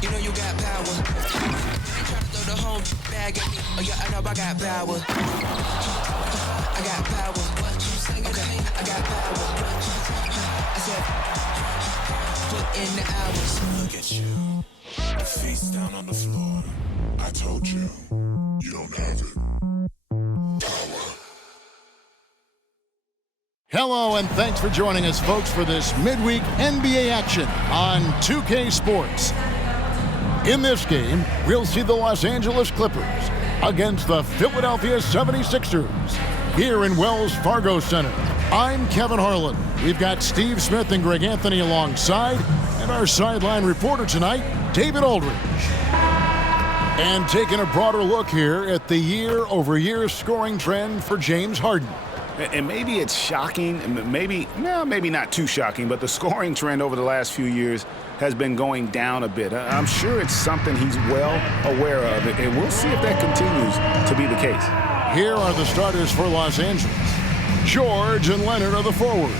You know you got power. They try to throw the whole bag at me. Oh yeah, I know I got power. I got power. Okay, I got power. I said, put in the hours. Look at you. Face down on the floor. I told you. You don't have it. Hello, and thanks for joining us, folks, for this midweek NBA action on 2K Sports. In this game, we'll see the Los Angeles Clippers against the Philadelphia 76ers here in Wells Fargo Center. I'm Kevin Harlan. We've got Steve Smith and Greg Anthony alongside, and our sideline reporter tonight, David Aldridge. And taking a broader look here at the year-over-year scoring trend for James Harden. And maybe it's shocking, maybe not too shocking, but the scoring trend over the last few years has been going down a bit. I'm sure it's something he's well aware of, and we'll see if that continues to be the case. Here are the starters for Los Angeles. George and Leonard are the forwards.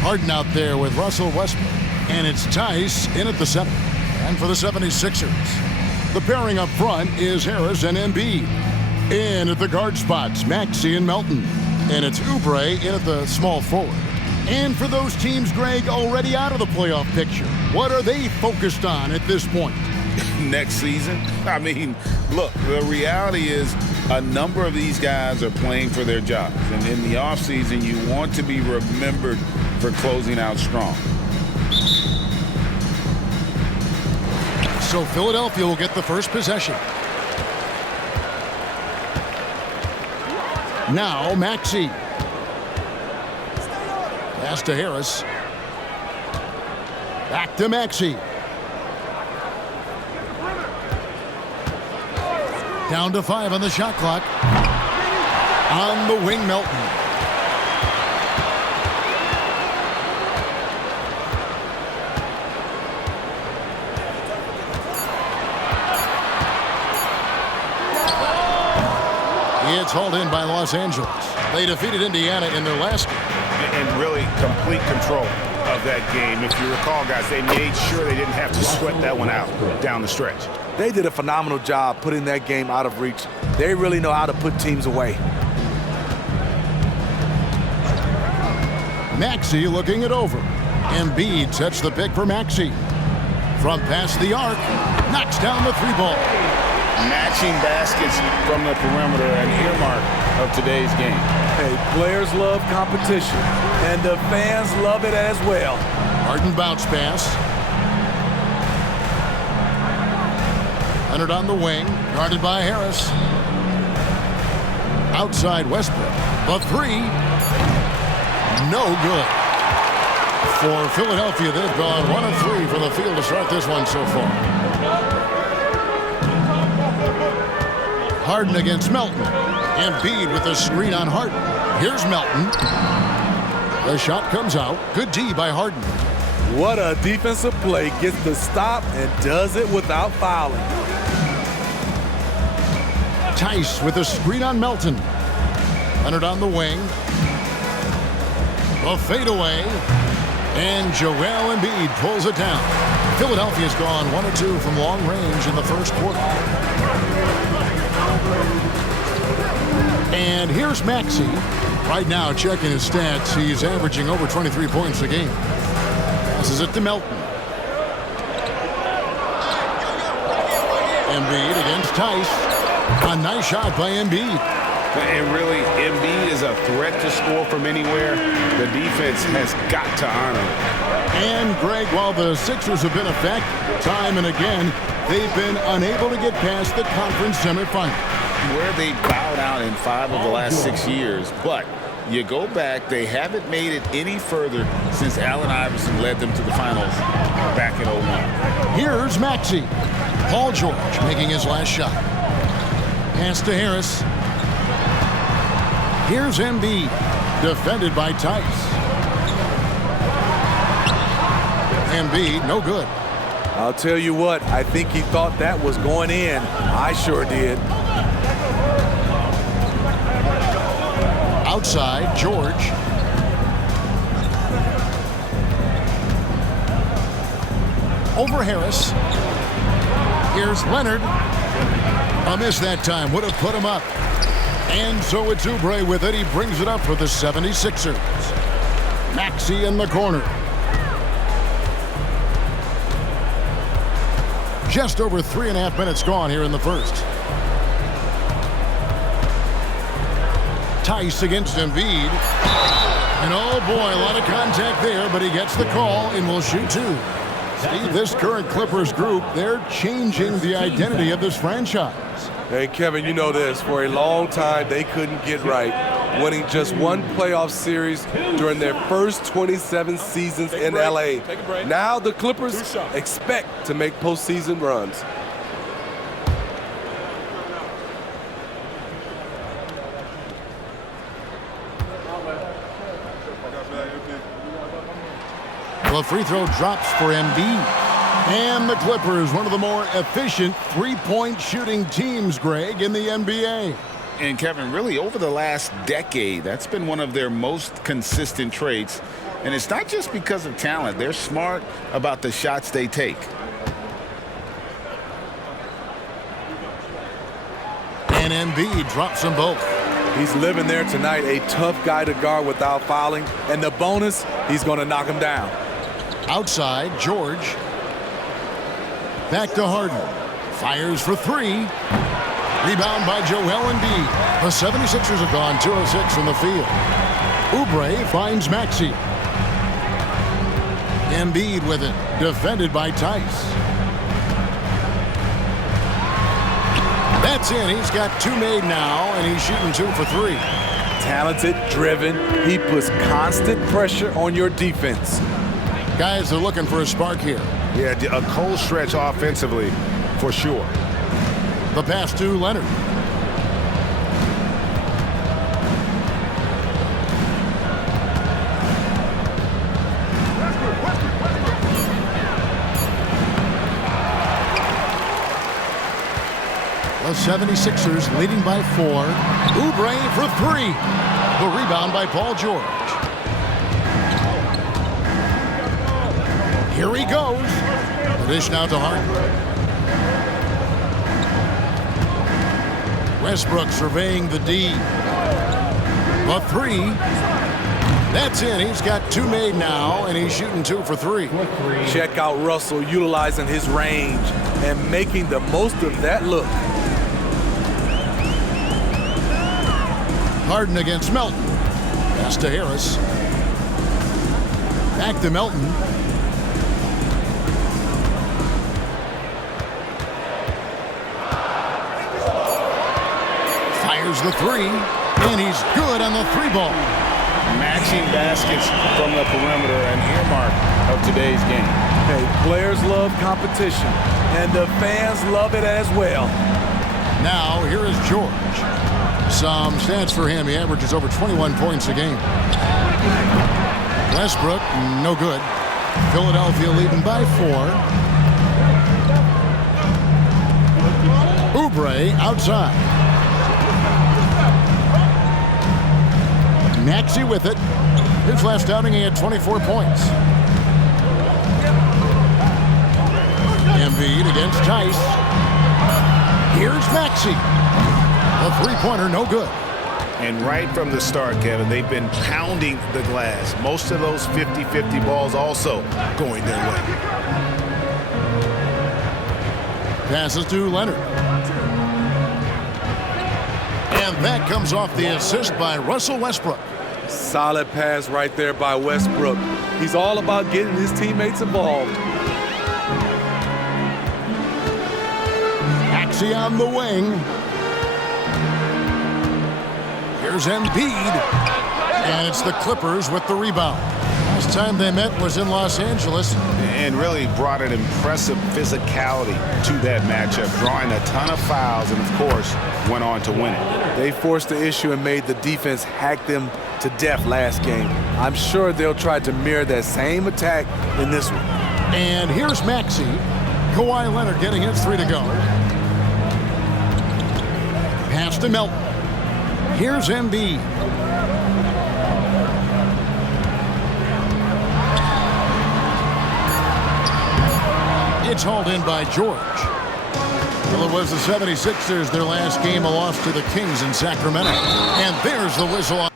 Harden out there with Russell Westbrook, and it's Tice in at the center. And for the 76ers, the pairing up front is Harris and Embiid. In at the guard spots, Maxey and Melton. And it's Oubre in at the small forward. And for those teams, Greg, already out of the playoff picture, what are they focused on at this point? Next season? I mean, look, the reality is a number of these guys are playing for their jobs. And in the offseason, you want to be remembered for closing out strong. So Philadelphia will get the first possession. Now Maxey. Pass to Harris. Back to Maxey. Down to 5 on the shot clock. On the wing, Melton. It's hauled in by Los Angeles. They defeated Indiana in their last game. And really complete control of that game. If you recall, guys, they made sure they didn't have to sweat that one out down the stretch. They did a phenomenal job putting that game out of reach. They really know how to put teams away. Maxey looking it over. Embiid sets the pick for Maxey. From past the arc, knocks down the three ball. Matching baskets from the perimeter, an earmark of today's game. Hey, players love competition, and the fans love it as well. Harden bounce pass. Leonard on the wing, guarded by Harris. Outside Westbrook. The three. No good. For Philadelphia, they've gone 1 of 3 from the field to start this one so far. Harden against Melton. Embiid with the screen on Harden. Here's Melton. The shot comes out. Good D by Harden. What a defensive play. Gets the stop and does it without fouling. Tice with the screen on Melton. Leonard on the wing. A fadeaway. And Joel Embiid pulls it down. Philadelphia's gone 1 of 2 from long range in the first quarter. And here's Maxey. Right now, checking his stats, he's averaging over 23 points a game. Passes it to Melton. Embiid against Tice. A nice shot by Embiid. And really, Embiid is a threat to score from anywhere. The defense has got to honor it. And, Greg, while the Sixers have been effective time and again, they've been unable to get past the conference semifinal. Where they bowed out in 5 of the last 6 years. But you go back, they haven't made it any further since Allen Iverson led them to the finals back in 2001. Here's Maxey. Paul George making his last shot. Pass to Harris. Here's Embiid. Defended by Tice. Embiid, no good. I'll tell you what, I think he thought that was going in. I sure did. Outside, George. Over Harris. Here's Leonard. A miss that time. Would have put him up. And so it's Oubre with it. He brings it up for the 76ers. Maxey in the corner. Just over 3.5 minutes gone here in the first. Tice against Embiid. And oh boy, a lot of contact there, but he gets the call and will shoot two. See, this current Clippers group, they're changing the identity of this franchise. Hey, Kevin, you know this. For a long time, they couldn't get right, winning just one playoff series during their first 27 seasons in L.A. Now the Clippers expect to make postseason runs. The free throw drops for Embiid. And the Clippers, one of the more efficient three-point shooting teams, Greg, in the NBA. And Kevin, really over the last decade, that's been one of their most consistent traits. And it's not just because of talent. They're smart about the shots they take. And Embiid drops them both. He's living there tonight, a tough guy to guard without fouling. And the bonus, he's going to knock him down. Outside, George. Back to Harden. Fires for three. Rebound by Joel Embiid. The 76ers have gone 2 of 6 from the field. Oubre finds Maxey. Embiid with it. Defended by Tice. That's in. He's got 2 made now, and he's shooting 2 for 3. Talented, driven. He puts constant pressure on your defense. Guys are looking for a spark here. Yeah, a cold stretch offensively, for sure. The pass to Leonard. The 76ers leading by 4. Oubre for 3. The rebound by Paul George. Here he goes. The dish now to Harden. Westbrook surveying the D. The 3. That's in. He's got 2 made now, and he's shooting 2 for 3. Check out Russell utilizing his range and making the most of that look. Harden against Melton. Pass to Harris. Back to Melton. Fires the 3, and he's good on the 3 ball. Matching baskets from the perimeter, an earmark of today's game. Hey, players love competition, and the fans love it as well. Now, here is George. Some stats for him. He averages over 21 points a game. Westbrook, no good. Philadelphia leading by 4. Oubre outside. Maxey with it. His last outing, he had 24 points. Embiid against Tice. Here's Maxey. The three-pointer, no good. And right from the start, Kevin, they've been pounding the glass. Most of those 50-50 balls also going their way. Passes to Leonard. And that comes off the assist by Russell Westbrook. Solid pass right there by Westbrook. He's all about getting his teammates involved. Maxey on the wing. Here's Embiid. And it's the Clippers with the rebound. Last time they met was in Los Angeles. And really brought an impressive physicality to that matchup, drawing a ton of fouls and, of course, went on to win it. They forced the issue and made the defense hack them to death last game. I'm sure they'll try to mirror that same attack in this one. And here's Maxey. Kawhi Leonard getting his 3 to go. Pass to Melton. Here's Embiid. It's hauled in by George. Well, it was the 76ers, their last game, a loss to the Kings in Sacramento. And there's the whistle.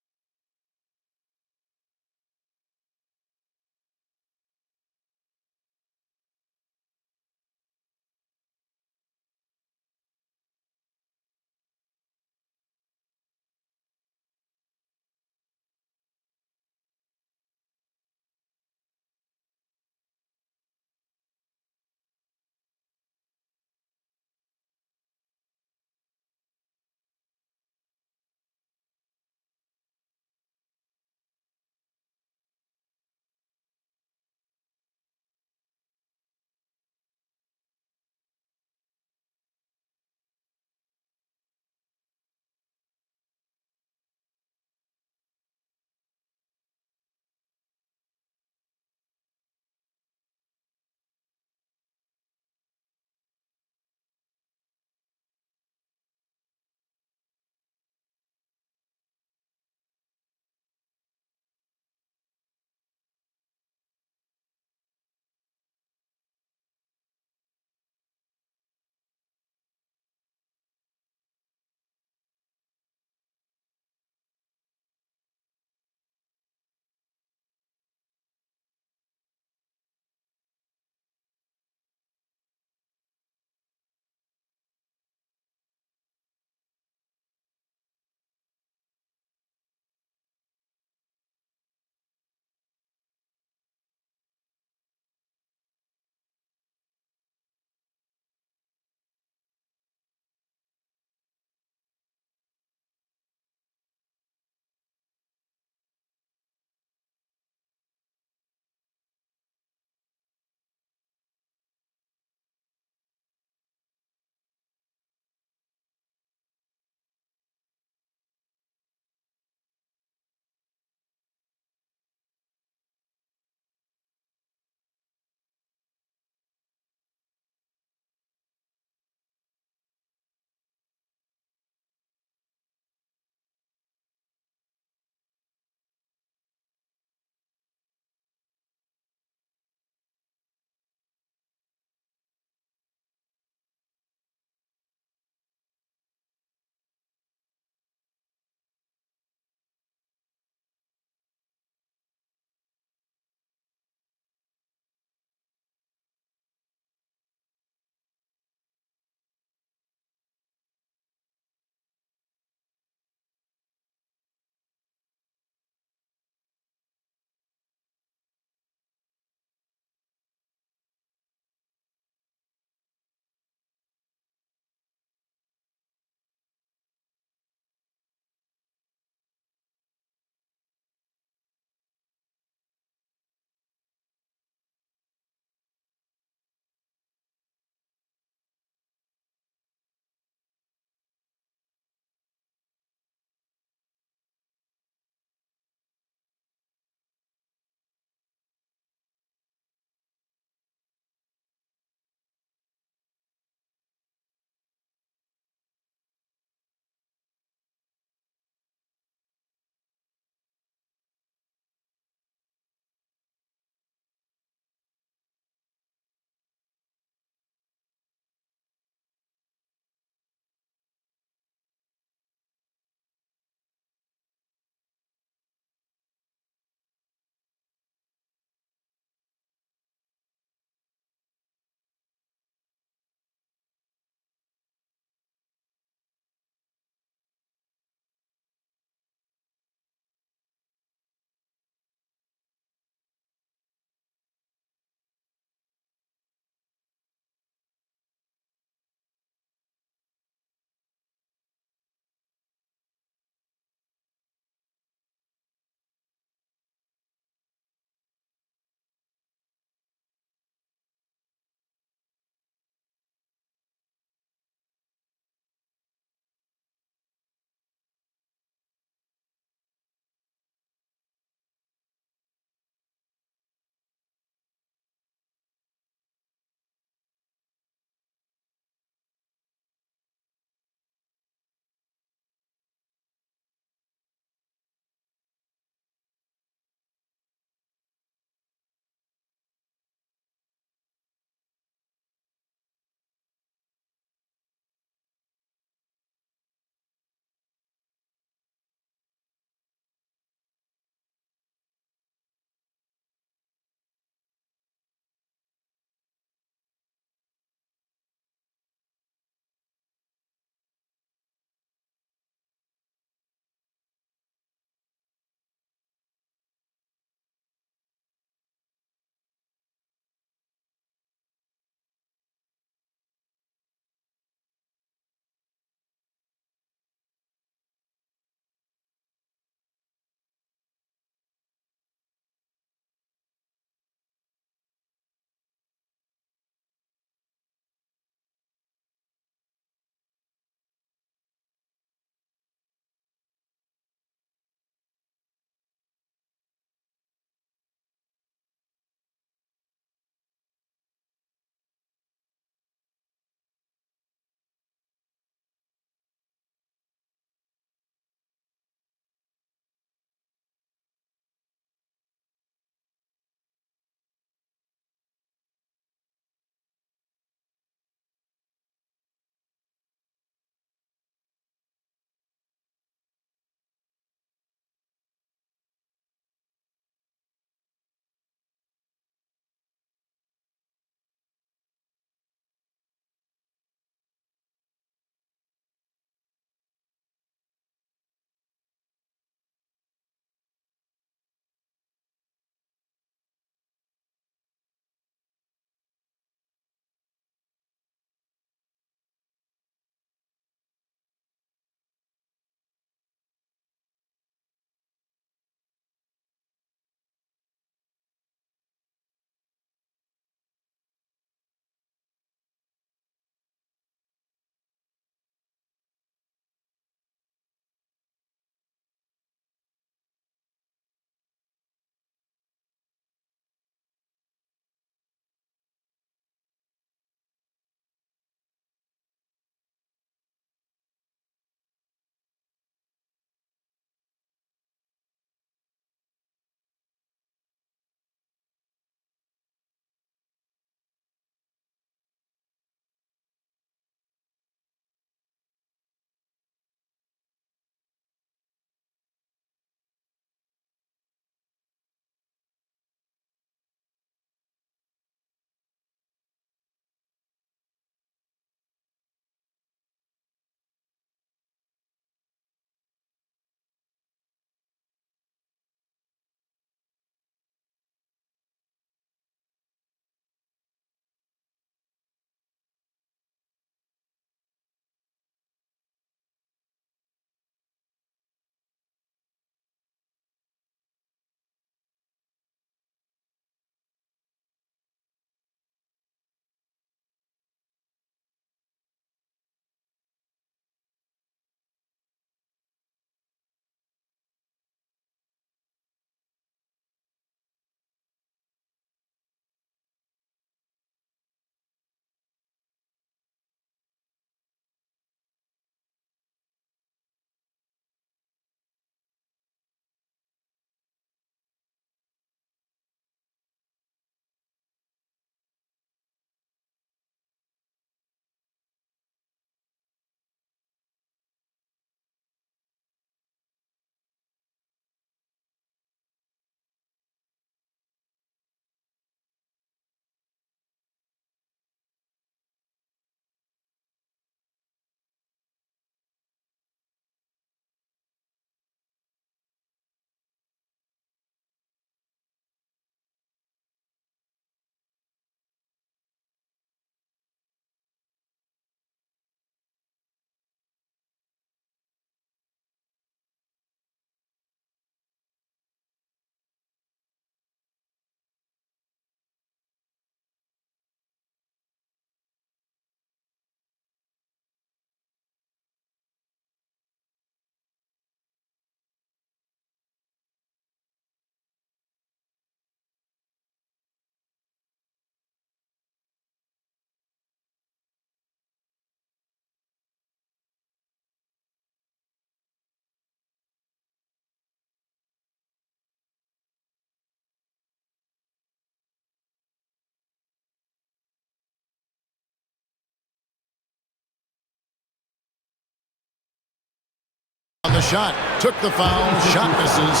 On the shot, took the foul, shot misses.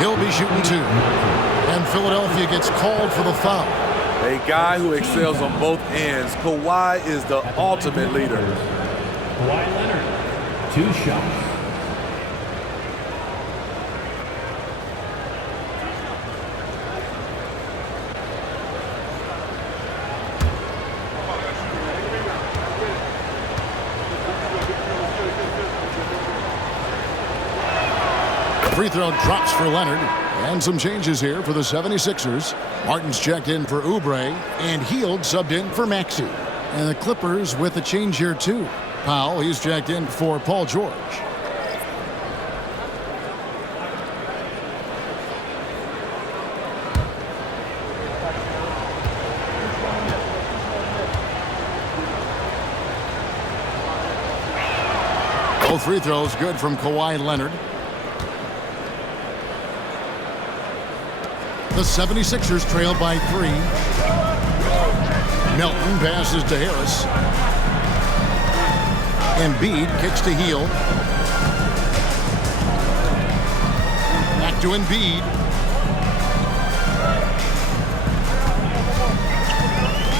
He'll be shooting 2. And Philadelphia gets called for the foul. A guy who excels on both ends. Kawhi is the ultimate leader. Kawhi Leonard, 2 shots. Free throw drops for Leonard. And some changes here for the 76ers. Martin's checked in for Oubre, and Hield subbed in for Maxey. And the Clippers with a change here too. Powell, he's checked in for Paul George. Both free throws good from Kawhi Leonard. The 76ers trail by 3. Melton passes to Harris. Embiid kicks to Hield. Back to Embiid.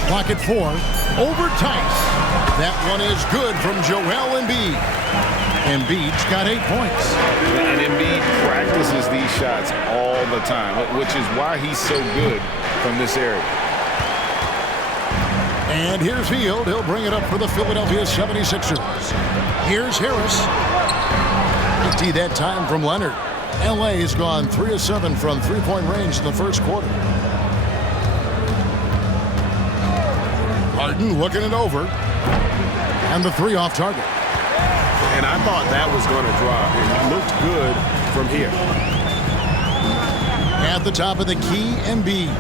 Clock at 4. Over Tice. That one is good from Joel Embiid. Embiid's got 8 points. And Embiid practices these shots all the time, which is why he's so good from this area. And here's Hield. He'll bring it up for the Philadelphia 76ers. Here's Harris. 50 that time from Leonard. LA has gone 3 of 7 from three-point range in the first quarter. Harden looking it over. And the 3 off target. And I thought that was going to drop. It looked good from here. At the top of the key, Embiid.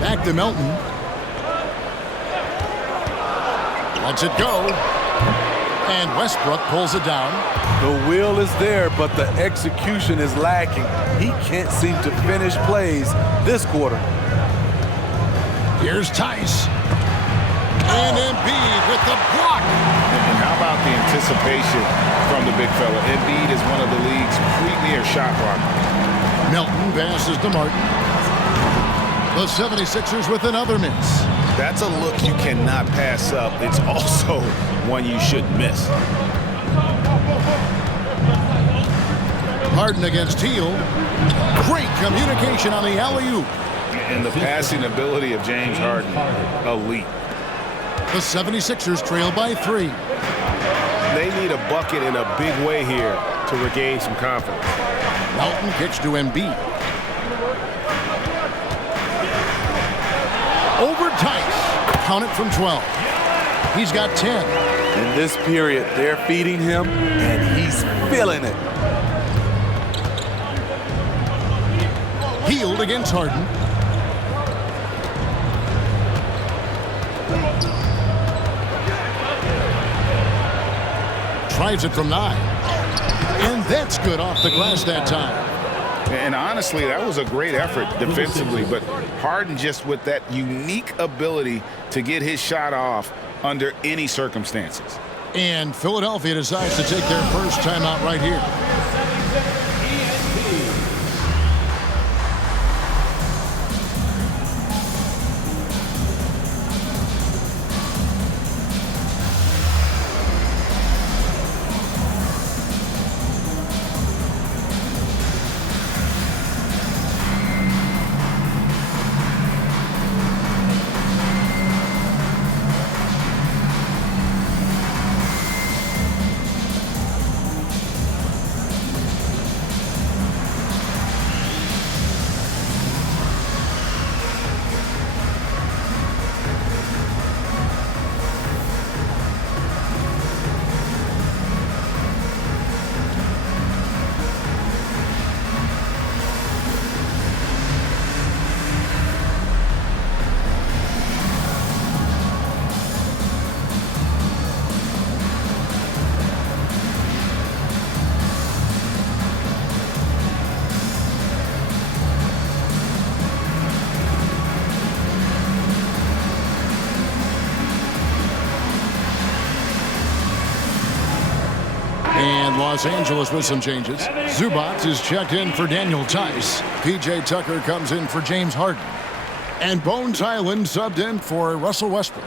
Back to Melton. Lets it go. And Westbrook pulls it down. The will is there, but the execution is lacking. He can't seem to finish plays this quarter. Here's Tice. And Embiid with the block. And how about the anticipation from the big fella? Embiid is one of the league's premier shot blockers. Melton passes to Martin. The 76ers with another miss. That's a look you cannot pass up. It's also one you shouldn't miss. Harden against Hield. Great communication on the alley-oop. And the passing ability of James Harden, elite. The 76ers trail by 3. They need a bucket in a big way here to regain some confidence. Melton kicks to Embiid. Over Tice. Count it from 12. He's got 10. In this period, they're feeding him, and he's feeling it. Hield against Harden. Tries it from 9. And that's good off the glass that time. And honestly, that was a great effort defensively, but Harden just with that unique ability to get his shot off under any circumstances. And Philadelphia decides to take their first timeout right here. And Los Angeles with some changes. Zubats is checked in for Daniel Tice. P.J. Tucker comes in for James Harden. And Bones Hyland subbed in for Russell Westbrook.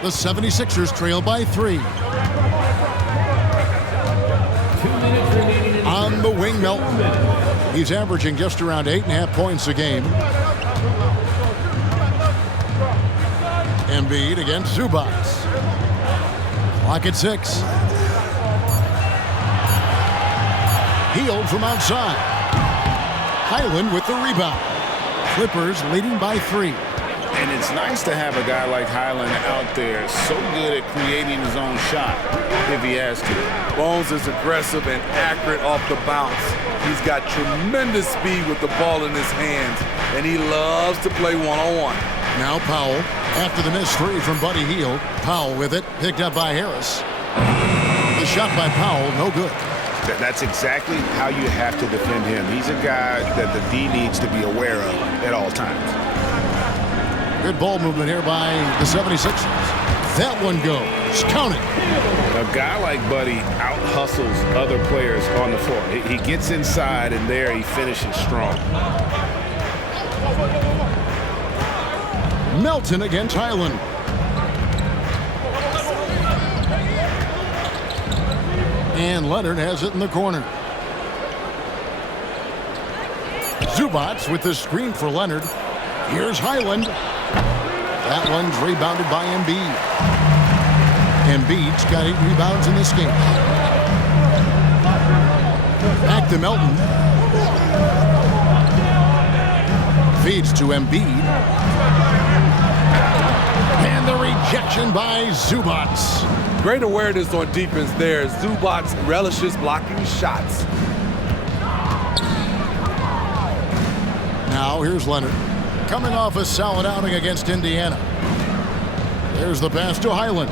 The 76ers trail by 3. 2 minutes remaining. On the wing, Melton. He's averaging just around 8.5 points a game. Embiid against Zubats. Clock at 6. Hield from outside. Hyland with the rebound. Clippers leading by 3. And it's nice to have a guy like Hyland out there so good at creating his own shot if he has to. Bones is aggressive and accurate off the bounce. He's got tremendous speed with the ball in his hands, and he loves to play one-on-one. Now Powell, after the missed 3 from Buddy Hield. Powell with it, picked up by Harris. The shot by Powell, no good. That's exactly how you have to defend him. He's a guy that the D needs to be aware of at all times. Good ball movement here by the 76ers. That one goes. Count it. A guy like Buddy out-hustles other players on the floor. He gets inside, and there he finishes strong. Melton against Hyland. And Leonard has it in the corner. Zubats with the screen for Leonard. Here's Hyland. That one's rebounded by Embiid. Embiid's got 8 rebounds in this game. Back to Melton. Feeds to Embiid. And the rejection by Zubats. Great awareness on defense there. Zubats relishes blocking shots. Now here's Leonard. Coming off a solid outing against Indiana. There's the pass to Hyland.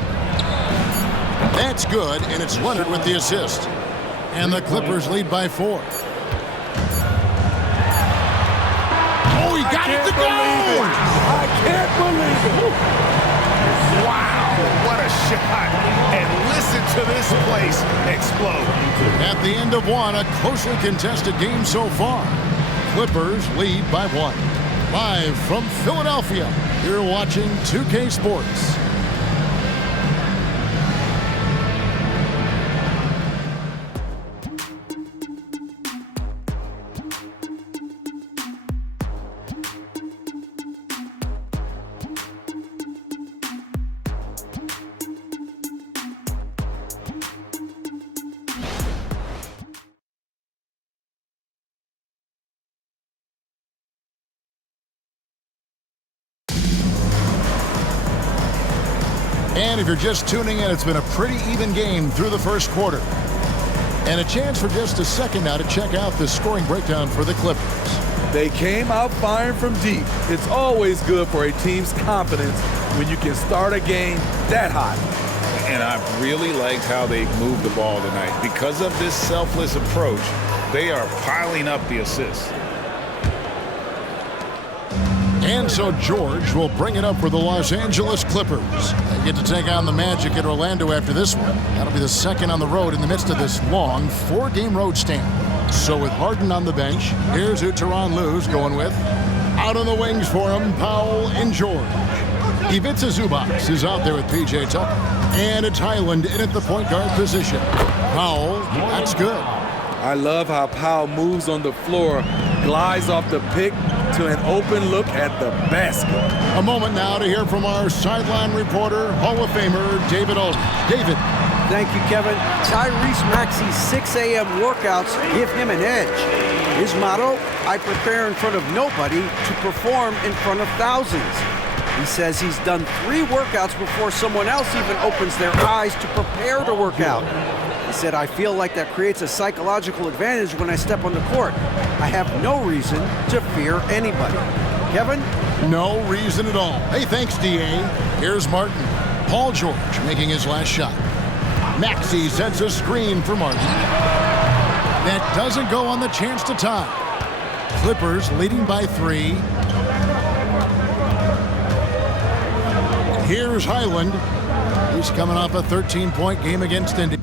That's good, and it's Leonard with the assist. And the Clippers lead by 4. Oh, he got it to go! I can't believe it. Wow, what a shot. And listen to this place explode. At the end of 1, a closely contested game so far. Clippers lead by 1. Live from Philadelphia, you're watching 2K Sports. And if you're just tuning in, it's been a pretty even game through the first quarter. And a chance for just a second now to check out the scoring breakdown for the Clippers. They came out firing from deep. It's always good for a team's confidence when you can start a game that hot. And I've really liked how they've moved the ball tonight. Because of this selfless approach, they are piling up the assists. And so George will bring it up for the Los Angeles Clippers. They get to take on the Magic at Orlando after this one. That'll be the second on the road in the midst of this long 4-game road stand. So with Harden on the bench, here's who Tyronn Lue's going with. Out on the wings for him, Powell and George. Ivica Zubats is out there with P.J. Tucker. And it's Hyland in at the point guard position. Powell, that's good. I love how Powell moves on the floor, glides off the pick to an open look at the basket. A moment now to hear from our sideline reporter, Hall of Famer David Aldridge. David. Thank you, Kevin. Tyrese Maxey's 6 a.m. workouts give him an edge. His motto, I prepare in front of nobody to perform in front of thousands. He says he's done 3 workouts before someone else even opens their eyes to prepare to work out. He said, I feel like that creates a psychological advantage when I step on the court. I have no reason to fear anybody. Kevin? No reason at all. Hey, thanks, D.A. Here's Martin. Paul George making his last shot. Maxey sets a screen for Martin. That doesn't go on the chance to tie. Clippers leading by 3. Here's Highland. He's coming off a 13-point game against Indy.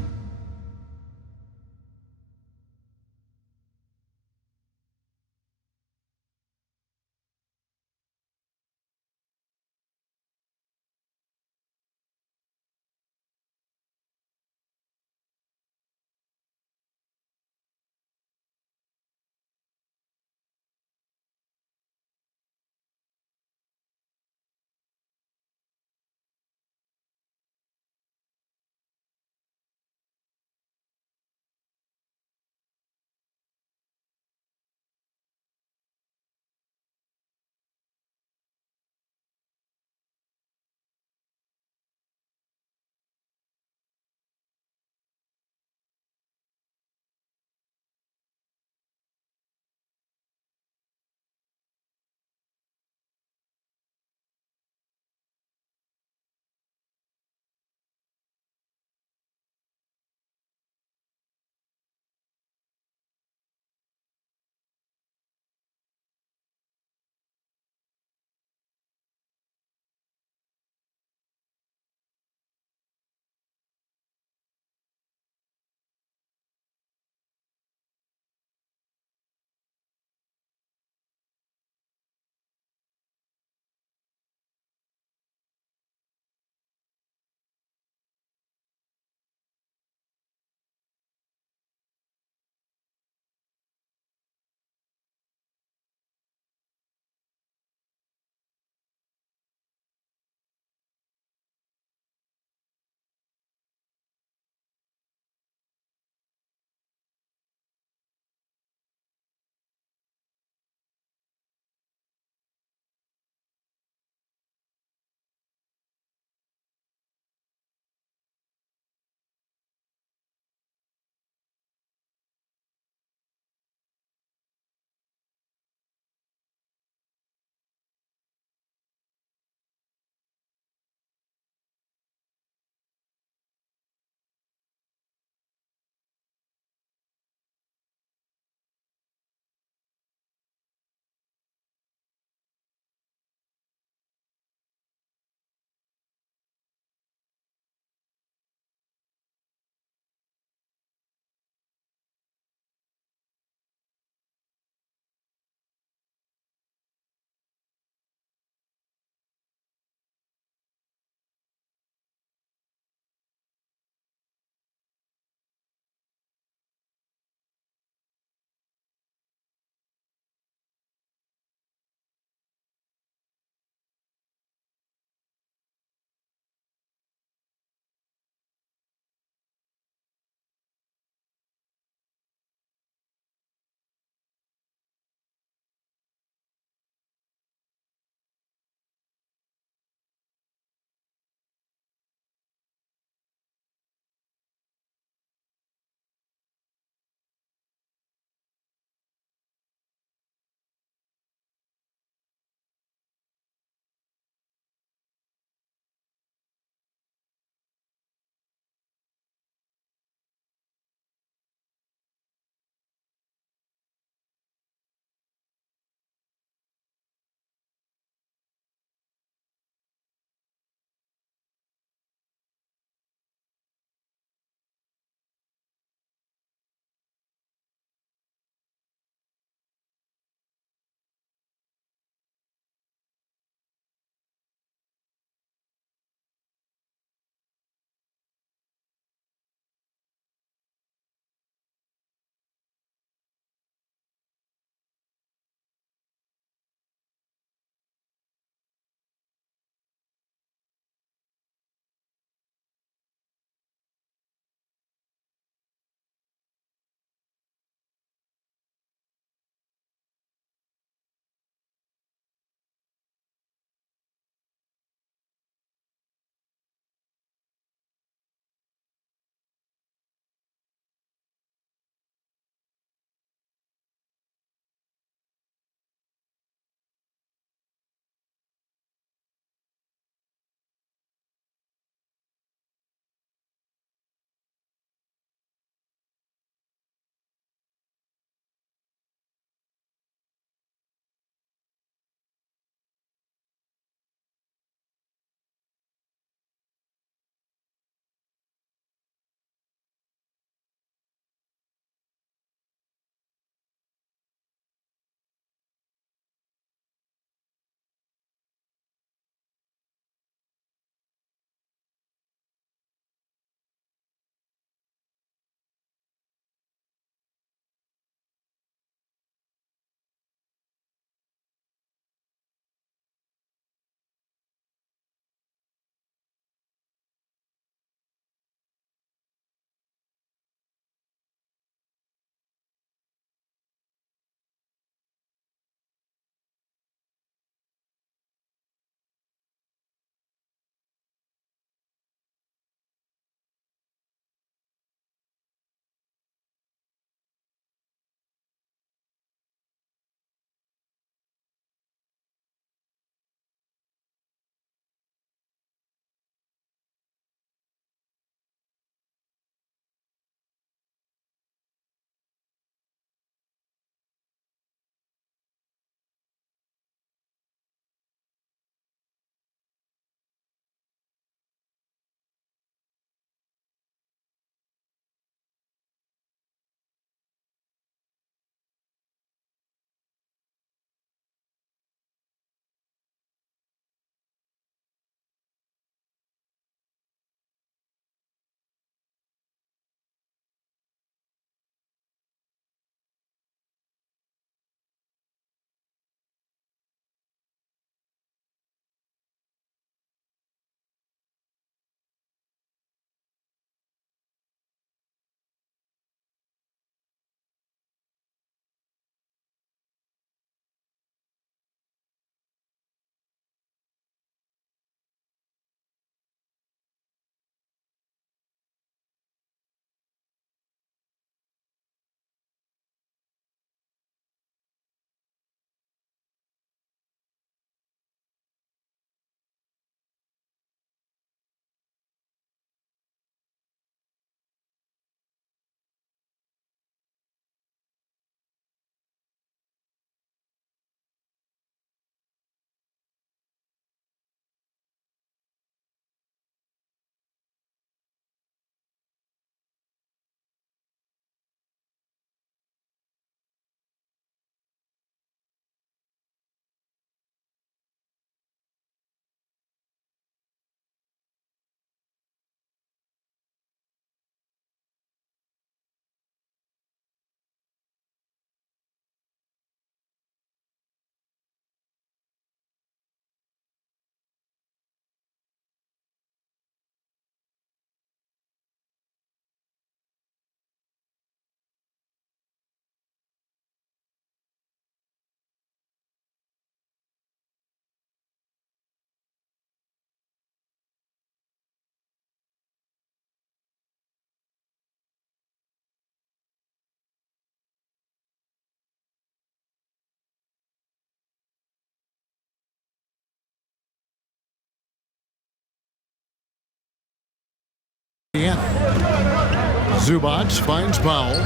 Indiana. Zubac finds Powell.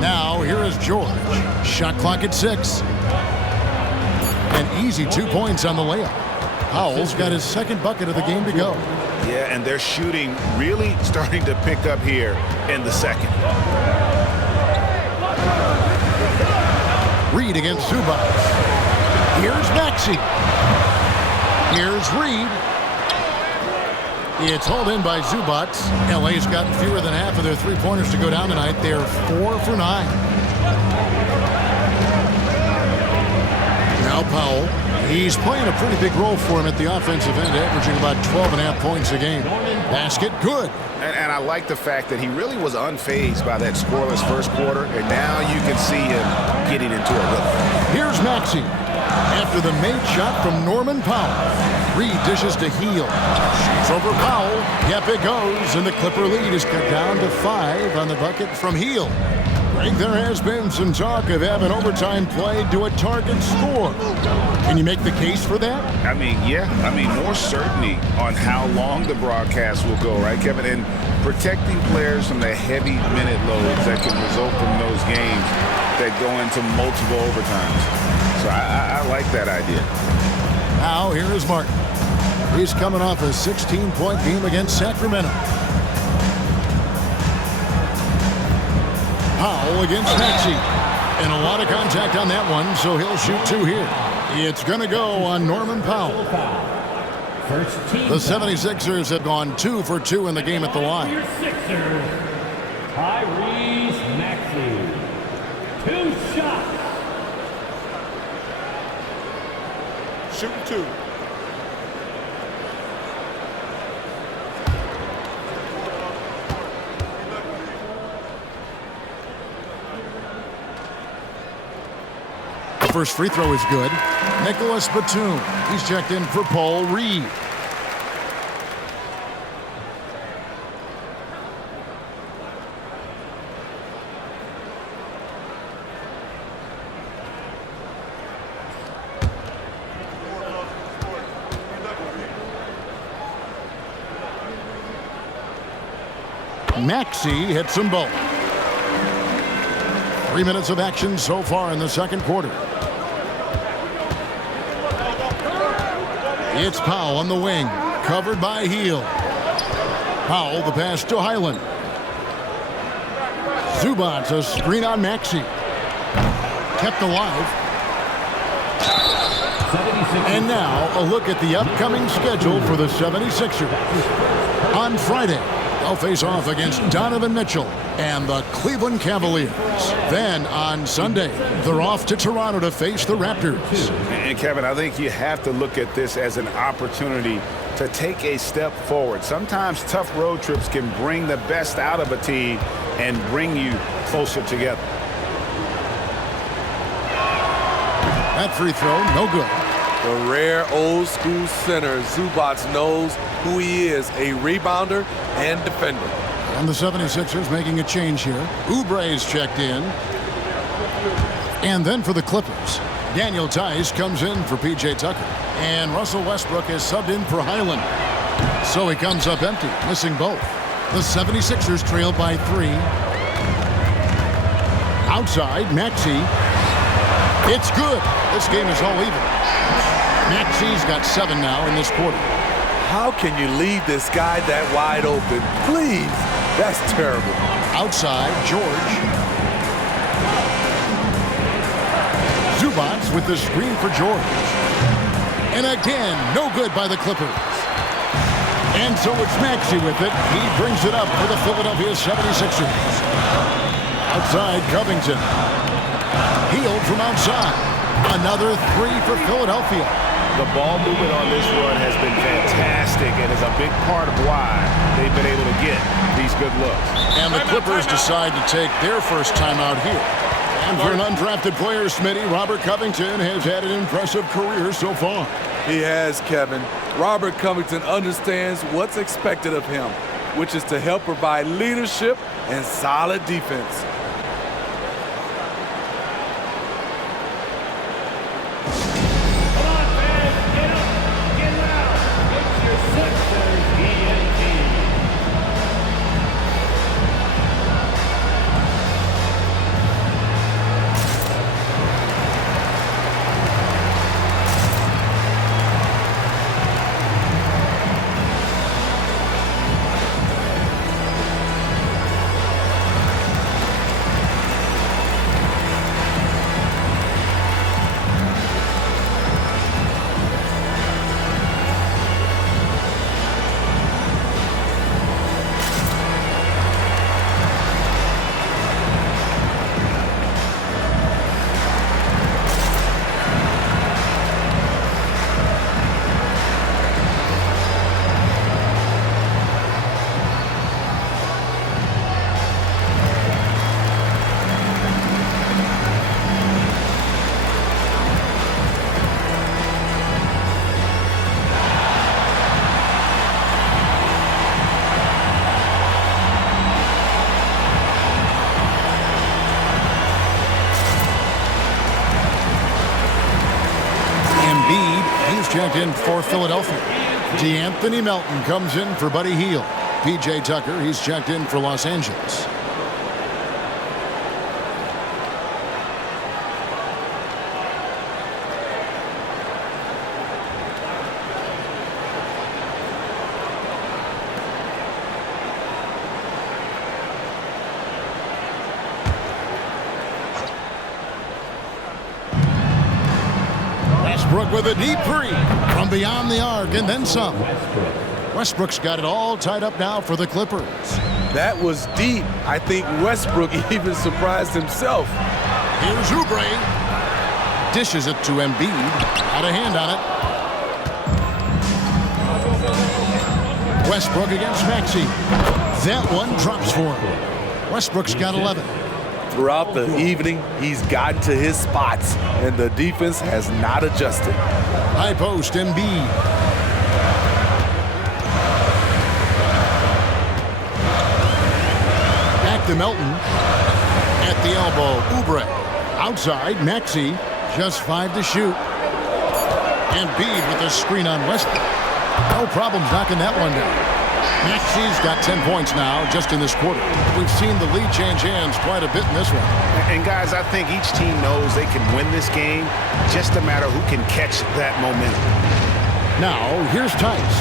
Now here is George. Shot clock at 6. An easy 2 points on the layup. Powell's got his second bucket of the game to go. Yeah, and their shooting really starting to pick up here in the second. Reed against Zubac. Here's Maxey. Here's Reed. It's hauled in by Zubac. LA's gotten fewer than half of their three-pointers to go down tonight. They're 4 for 9. Now Powell. He's playing a pretty big role for him at the offensive end, averaging about 12.5 points a game. Basket, good. And I like the fact that he really was unfazed by that scoreless first quarter, and now you can see him getting into a rhythm. Here's Maxey. After the made shot from Norman Powell. Reed dishes to Hield. Shoots over Powell. Yep, it goes, and the Clipper lead is cut down to 5 on the bucket from Hield. Greg, there has been some talk of having overtime played to a target score. Can you make the case for that? I mean, yeah. I mean, more certainty on how long the broadcast will go, right, Kevin? And protecting players from the heavy minute loads that can result from those games that go into multiple overtimes. So I like that idea. Now, here is Martin. He's coming off a 16-point game against Sacramento. Powell against Maxey. And a lot of contact on that one, so he'll shoot 2 here. It's going to go on Norman Powell. The 76ers have gone 2 for 2 in the game at the line. Your Sixers, Tyrese Maxey. 2 shots. Shooting 2. First free throw is good. Nicholas Batum. He's checked in for Paul Reed. Maxey hits them both. 3 minutes of action so far in the second quarter. It's Powell on the wing, covered by Hield. Powell, the pass to Highland. Zubac, a screen on Maxey. Kept alive. And now, a look at the upcoming schedule for the 76ers. On Friday, they'll face off against Donovan Mitchell and the Cleveland Cavaliers. Then on Sunday, they're off to Toronto to face the Raptors. And Kevin, I think you have to look at this as an opportunity to take a step forward. Sometimes tough road trips can bring the best out of a team and bring you closer together. That free throw, no good. The rare old school center, Zubac, knows who he is, a rebounder and defender. And the 76ers making a change here. Oubre's checked in. And then for the Clippers, Daniel Tice comes in for P.J. Tucker. And Russell Westbrook is subbed in for Highland. So he comes up empty, missing both. The 76ers trail by 3. Outside, Maxey. It's good. This game is all even. Maxey's got 7 now in this quarter. How can you leave this guy that wide open? Please. That's terrible. Outside, George. Zubac with the screen for George. And again, no good by the Clippers. And so it's Maxey with it. He brings it up for the Philadelphia 76ers. Outside, Covington. Hield from outside. Another 3 for Philadelphia. The ball movement on this run has been fantastic and is a big part of why they've been able to get these good looks. And the Clippers decide to take their first timeout here. And for an undrafted player, Smitty, Robert Covington has had an impressive career so far. He has, Kevin. Robert Covington understands what's expected of him, which is to help provide leadership and solid defense. checked in for Philadelphia. DeAnthony Melton comes in for Buddy Hield. P.J. Tucker, he's checked in for Los Angeles. Westbrook with a deep three from beyond the arc and then some. Westbrook's got it all tied up now for the Clippers. That was deep. I think Westbrook even surprised himself. Here's Oubre. Dishes it to Embiid. Out of hand on it. Westbrook against Maxey. That one drops for him. Westbrook's got 11. Throughout the evening, he's gotten to his spots, and the defense has not adjusted. High post, Embiid. Back to Melton. At the elbow, Oubre. Outside, Maxey. Just 5 to shoot. Embiid with a screen on Westbrook. No problems knocking that one down. Maxey's got 10 points now just in this quarter. We've seen the lead change hands quite a bit in this one. And guys, I think each team knows they can win this game. Just a matter who can catch that momentum. Now, here's Tice.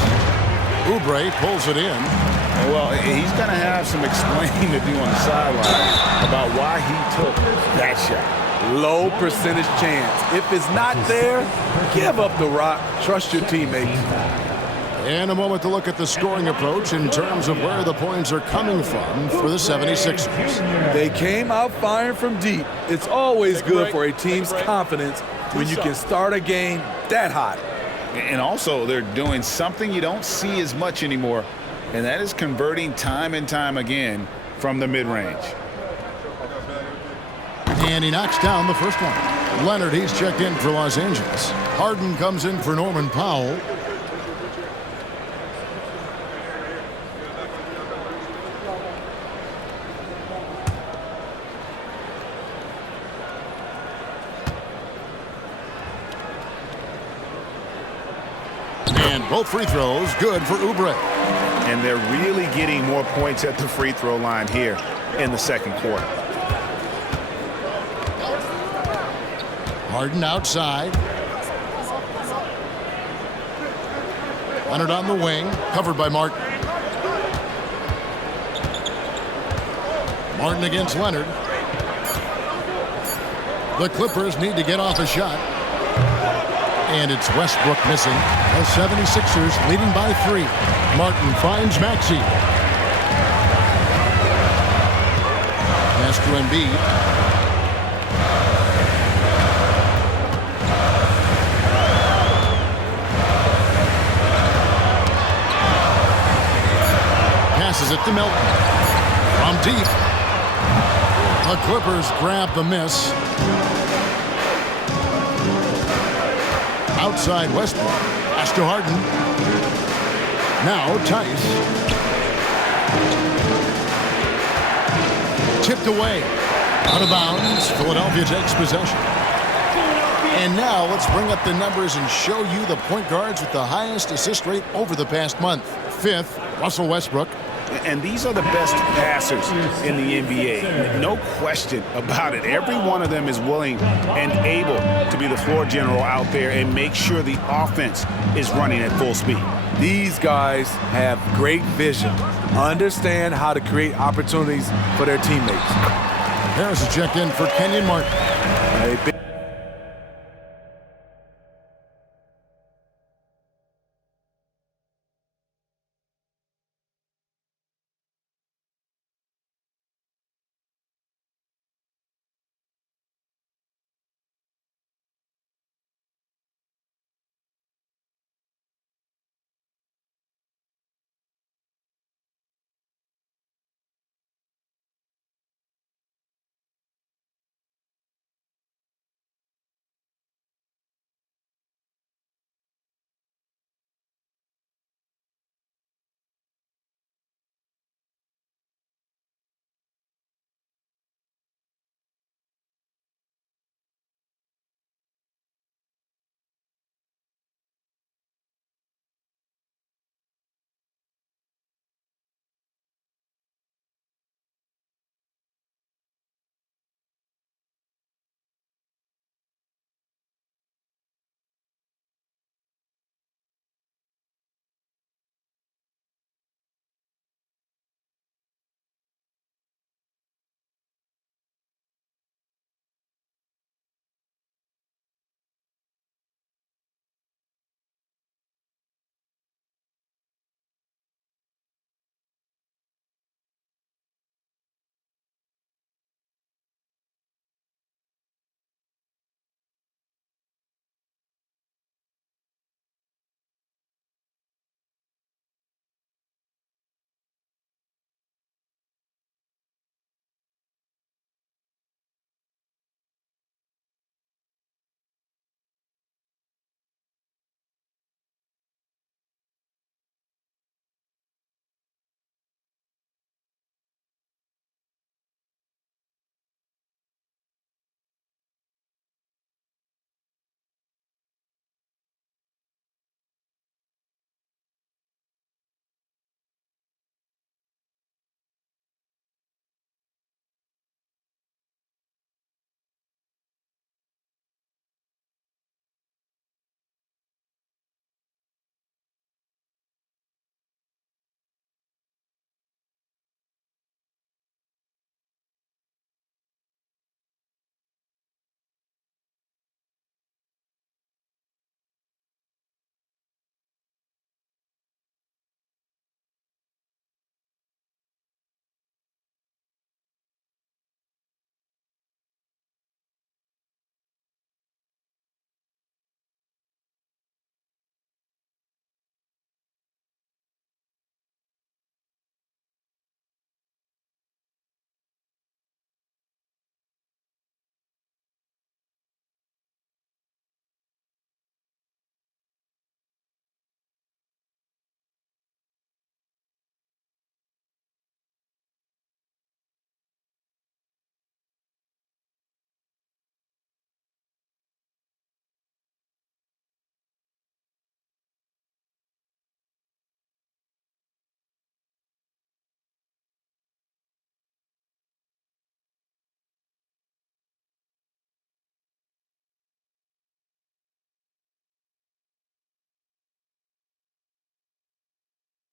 Oubre pulls it in. Well, he's going to have some explaining to do on the sideline about why he took that shot. Low percentage chance. If it's not there, give up the rock. Trust your teammates. And a moment to look at the scoring approach in terms of where the points are coming from for the 76ers. They came out firing from deep. It's always good for a team's confidence when you can start a game that hot. And also, they're doing something you don't see as much anymore, and that is converting time and time again from the mid-range. And he knocks down the first one. Leonard, he's checked in for Los Angeles. Harden comes in for Norman Powell. And both free throws good for Oubre. And they're really getting more points at the free throw line here in the second quarter. Harden outside. Leonard on the wing, covered by Martin. Martin against Leonard. The Clippers need to get off a shot. And it's Westbrook missing. The 76ers leading by 3. Martin finds Maxey. Pass to Embiid. Passes it to Melton. From deep. The Clippers grab the miss. Outside Westbrook. Pass to Harden. Now Tice. Tipped away. Out of bounds. Philadelphia takes possession. And now let's bring up the numbers and show you the point guards with the highest assist rate over the past month. 5th, Russell Westbrook. And these are the best passers in the NBA. No question about it. Every one of them is willing and able to be the floor general out there and make sure the offense is running at full speed. These guys have great vision, understand how to create opportunities for their teammates. Harris is checked in for Kenyon Martin.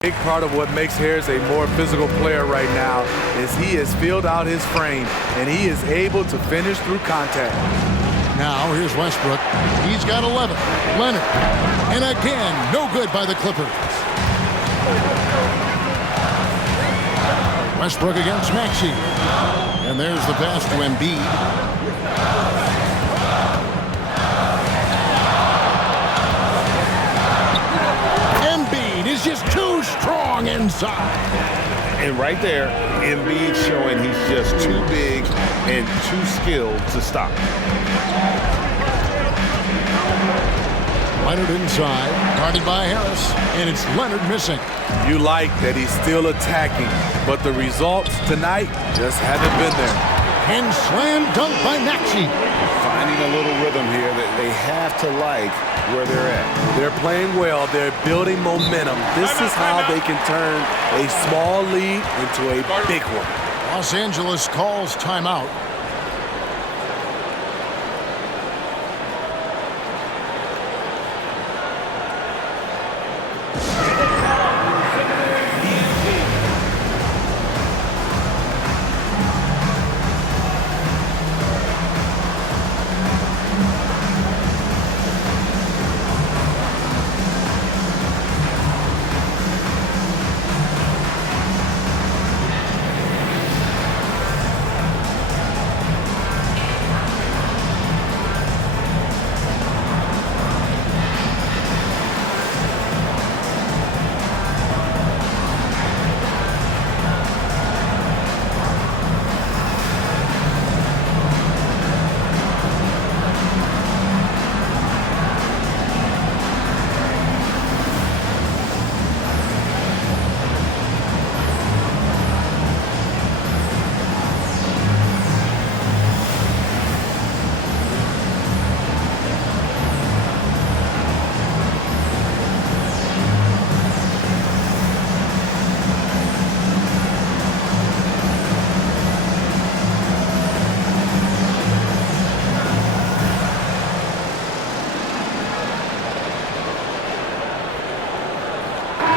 Big part of what makes Harris a more physical player right now is he has filled out his frame, and he is able to finish through contact. Now here's Westbrook. He's got 11. Leonard. And again, no good by the Clippers. Westbrook against Maxey. And there's the pass to Embiid. Embiid is just too strong inside. And right there, Embiid showing he's just too big and too skilled to stop. Leonard inside, guarded by Harris, and it's Leonard missing. You like that he's still attacking, but the results tonight just haven't been there. And slam dunk by Maxey. Finding a little rhythm here that they have to like where they're at. They're playing well. They're building momentum. This is how they can turn a small lead into a big one. Los Angeles calls timeout.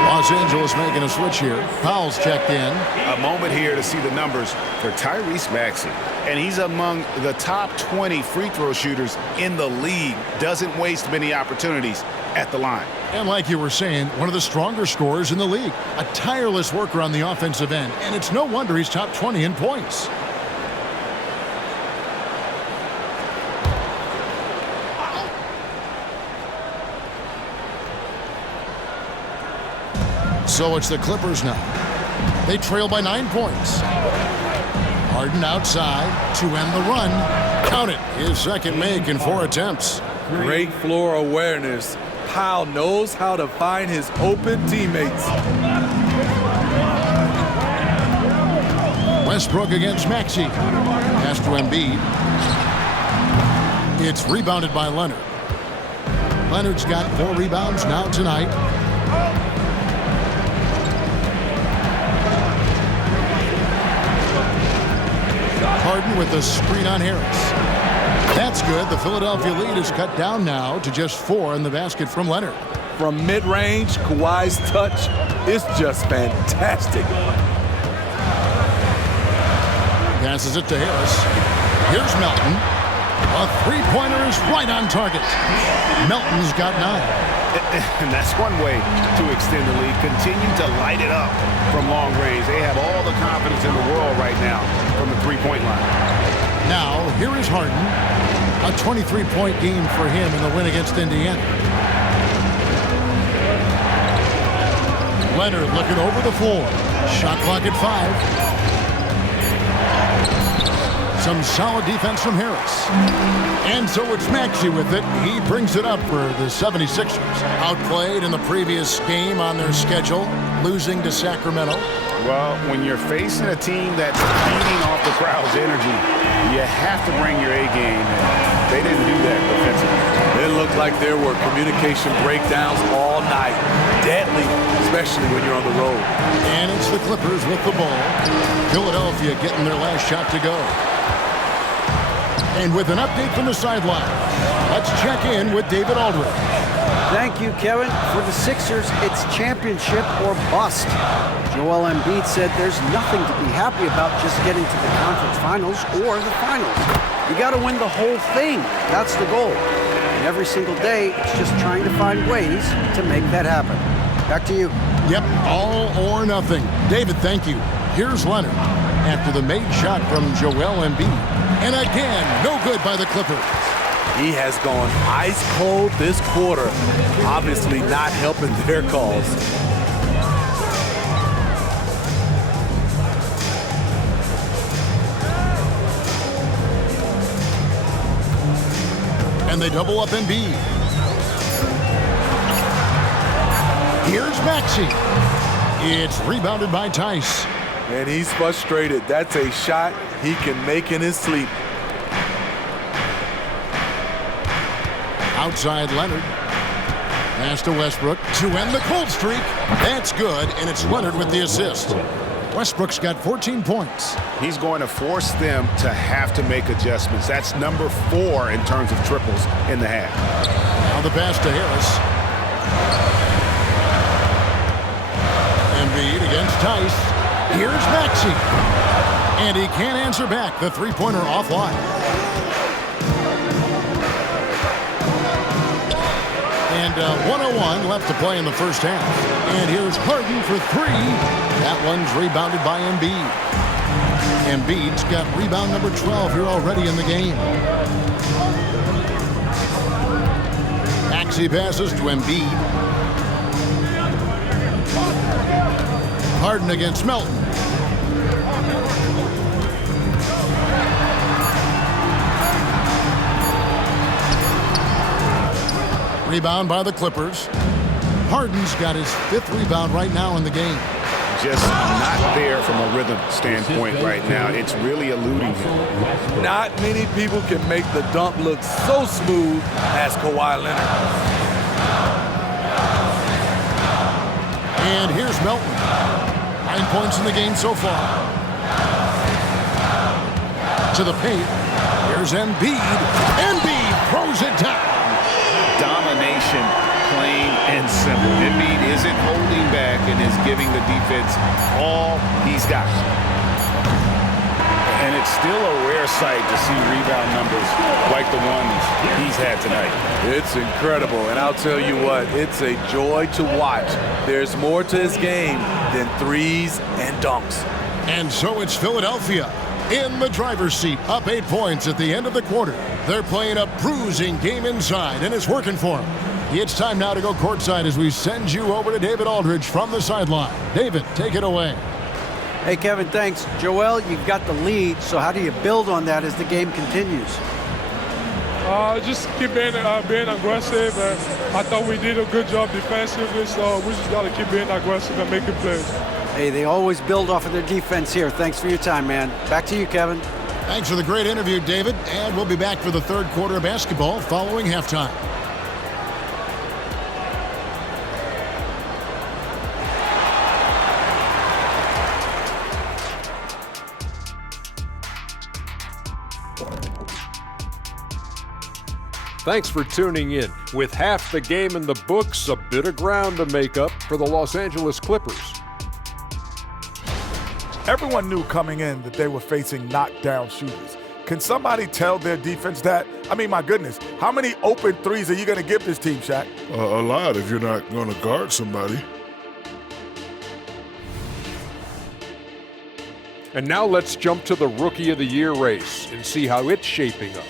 Los Angeles making a switch here. Powell's checked in. A moment here to see the numbers for Tyrese Maxey. And he's among the top 20 free throw shooters in the league. Doesn't waste many opportunities at the line. And like you were saying, one of the stronger scorers in the league. A tireless worker on the offensive end. And it's no wonder he's top 20 in points. So it's the Clippers now. They trail by 9 points. Harden outside to end the run. Count it. His second make in 4 attempts. Great floor awareness. Powell knows how to find his open teammates. Westbrook against Maxey. Pass to Embiid. It's rebounded by Leonard. Leonard's got 4 rebounds now tonight. Harden with the screen on Harris. That's good. The Philadelphia lead is cut down now to just 4 in the basket from Leonard. From mid-range, Kawhi's touch is just fantastic. Passes it to Harris. Here's Melton. A three-pointer is right on target. Melton's got 9. And that's one way to extend the lead. Continue to light it up from long range. They have all the confidence in the world right now from the three-point line. Now, here is Harden. A 23-point game for him in the win against Indiana. Leonard looking over the floor. Shot clock at 5. Some solid defense from Harris. And so it's Maxey with it. He brings it up for the 76ers. Outplayed in the previous game on their schedule, losing to Sacramento. Well, when you're facing a team that's feeding off the crowd's energy, you have to bring your A game. And they didn't do that defensively. It looked like there were communication breakdowns all night. Deadly, especially when you're on the road. And it's the Clippers with the ball. Philadelphia getting their last shot to go. And with an update from the sideline, let's check in with David Aldridge. Thank you, Kevin. For the Sixers, it's championship or bust. Joel Embiid said there's nothing to be happy about just getting to the conference finals or the finals. You got to win the whole thing. That's the goal. And every single day, it's just trying to find ways to make that happen. Back to you. Yep, all or nothing. David, thank you. Here's Leonard after the made shot from Joel Embiid. And again, no good by the Clippers. He has gone ice cold this quarter, obviously not helping their cause. And they double up Embiid. Here's Maxey. It's rebounded by Tice. And he's frustrated. That's a shot he can make in his sleep. Outside Leonard. Pass to Westbrook to end the cold streak. That's good, and it's Leonard with the assist. Westbrook's got 14 points. He's going to force them to have to make adjustments. That's number 4 in terms of triples in the half. Now the pass to Harris. Embiid against Tice. Here's Maxey. And he can't answer back. The three-pointer offline. And 101 left to play in the first half. And here's Harden for 3. That one's rebounded by Embiid. Embiid's got rebound number 12 here already in the game. Maxey passes to Embiid. Harden against Melton. Rebound by the Clippers. Harden's got his 5th rebound right now in the game. Just not there from a rhythm standpoint right now. It's really eluding him. Not many people can make the dunk look so smooth as Kawhi Leonard. And here's Melton. 9 points in the game so far. To the paint. Here's Embiid. Embiid throws it down. Domination, plain and simple. Embiid isn't holding back and is giving the defense all he's got. And it's still a rare sight to see rebound numbers like the ones he's had tonight. It's incredible, and I'll tell you what, it's a joy to watch. There's more to his game than threes and dunks. And so it's Philadelphia in the driver's seat, up 8 points at the end of the quarter. They're playing a bruising game inside, and it's working for them. It's time now to go courtside as we send you over to David Aldridge from the sideline. David, take it away. Hey, Kevin, thanks. Joel, you've got the lead, so how do you build on that as the game continues? Just keep being aggressive. I thought we did a good job defensively, so we just got to keep being aggressive and making plays. Hey, they always build off of their defense here. Thanks for your time, man. Back to you, Kevin. Thanks for the great interview, David. And we'll be back for the third quarter of basketball following halftime. Thanks for tuning in. With half the game in the books, a bit of ground to make up for the Los Angeles Clippers. Everyone knew coming in that they were facing knockdown shooters. Can somebody tell their defense that? I mean, my goodness, how many open threes are you going to give this team, Shaq? A lot if you're not going to guard somebody. And now let's jump to the Rookie of the Year race and see how it's shaping up.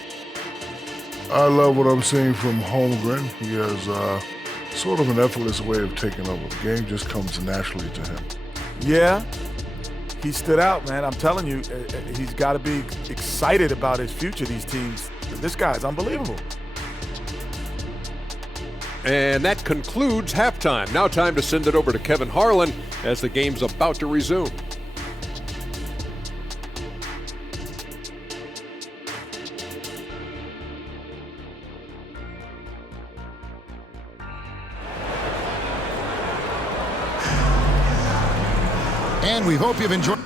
I love what I'm seeing from Holmgren. He has sort of an effortless way of taking over. The game just comes naturally to him. Yeah, he stood out, man. I'm telling you, he's got to be excited about his future, these teams. This guy's unbelievable. And that concludes halftime. Now time to send it over to Kevin Harlan as the game's about to resume. And we hope you've enjoyed.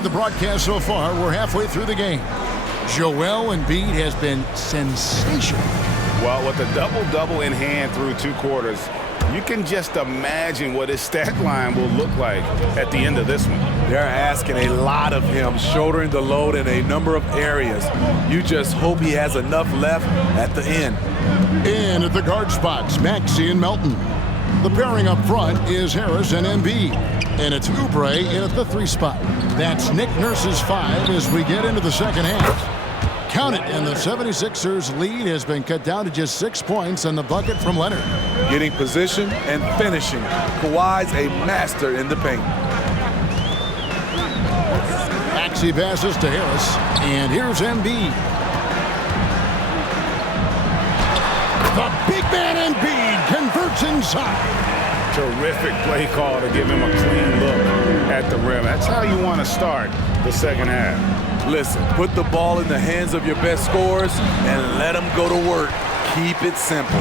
The broadcast so far, we're halfway through the game. Joel Embiid has been sensational. Well, with a double-double in hand through 2 quarters, you can just imagine what his stat line will look like at the end of this one. They're asking a lot of him, shouldering the load in a number of areas. You just hope he has enough left at the end. In at the guard spots, Maxey and Melton. The pairing up front is Harris and Embiid. And it's Oubre in at the 3 spot. That's Nick Nurse's 5 as we get into the second half. Count it, and the 76ers lead has been cut down to just 6 points on the bucket from Leonard. Getting position and finishing. Kawhi's a master in the paint. Maxey passes to Harris, and here's Embiid. The big man Embiid converts inside. Terrific play call to give him a clean look at the rim. That's how you want to start the second half. Listen, put the ball in the hands of your best scorers and let them go to work. Keep it simple.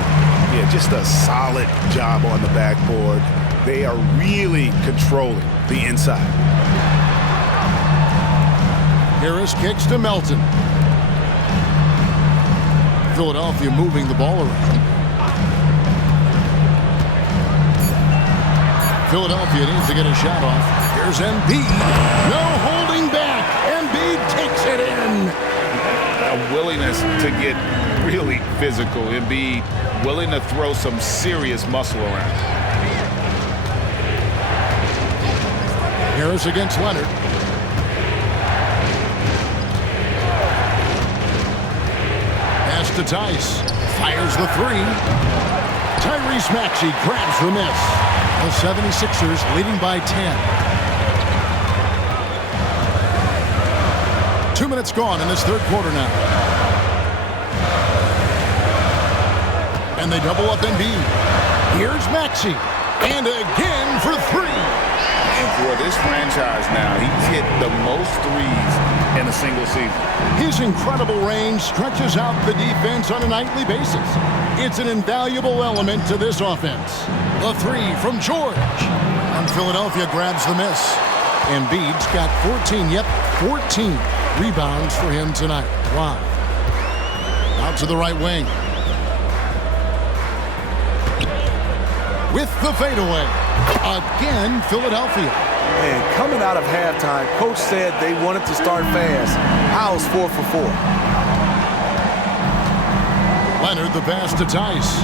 Yeah, just a solid job on the backboard. They are really controlling the inside. Harris kicks to Melton. Philadelphia moving the ball around. Philadelphia needs to get a shot off. Here's Embiid. No holding back. Embiid takes it in. A willingness to get really physical. Embiid willing to throw some serious muscle around. Harris against Leonard. Pass to Tice. Fires the 3. Tyrese Maxey grabs the miss. The 76ers leading by 10. 2 minutes gone in this third quarter now. And they double up Embiid. Here's Maxey. And again for 3. And for this franchise now, he's hit the most threes in a single season. His incredible range stretches out the defense on a nightly basis. It's an invaluable element to this offense. The 3 from George. And Philadelphia grabs the miss. Embiid's got 14 rebounds for him tonight. Wow. Out to the right wing. With the fadeaway. Again, Philadelphia. And coming out of halftime, coach said they wanted to start fast. How's 4 for 4? Leonard the pass to Tice.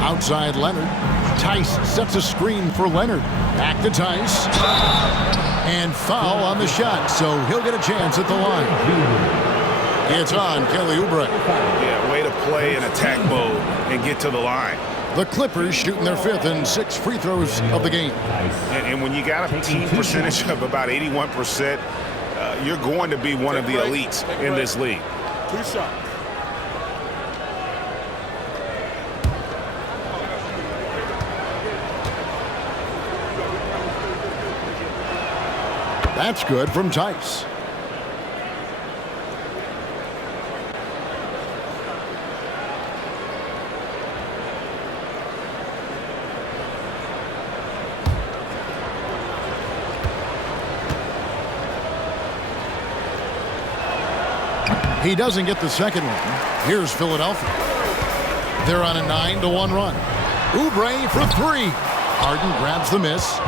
Outside Leonard. Tice sets a screen for Leonard. Back to Tice. And foul on the shot, so he'll get a chance at the line. It's on Kelly Oubre. Yeah, way to play in attack mode and get to the line. The Clippers shooting their 5th and 6th free throws of the game. And when you got a team percentage of about 81%, you're going to be one of the elites in this league. 2 shots. That's good from Tice. He doesn't get the second one. Here's Philadelphia. They're on a 9-1 run. Oubre for 3. Harden grabs the miss.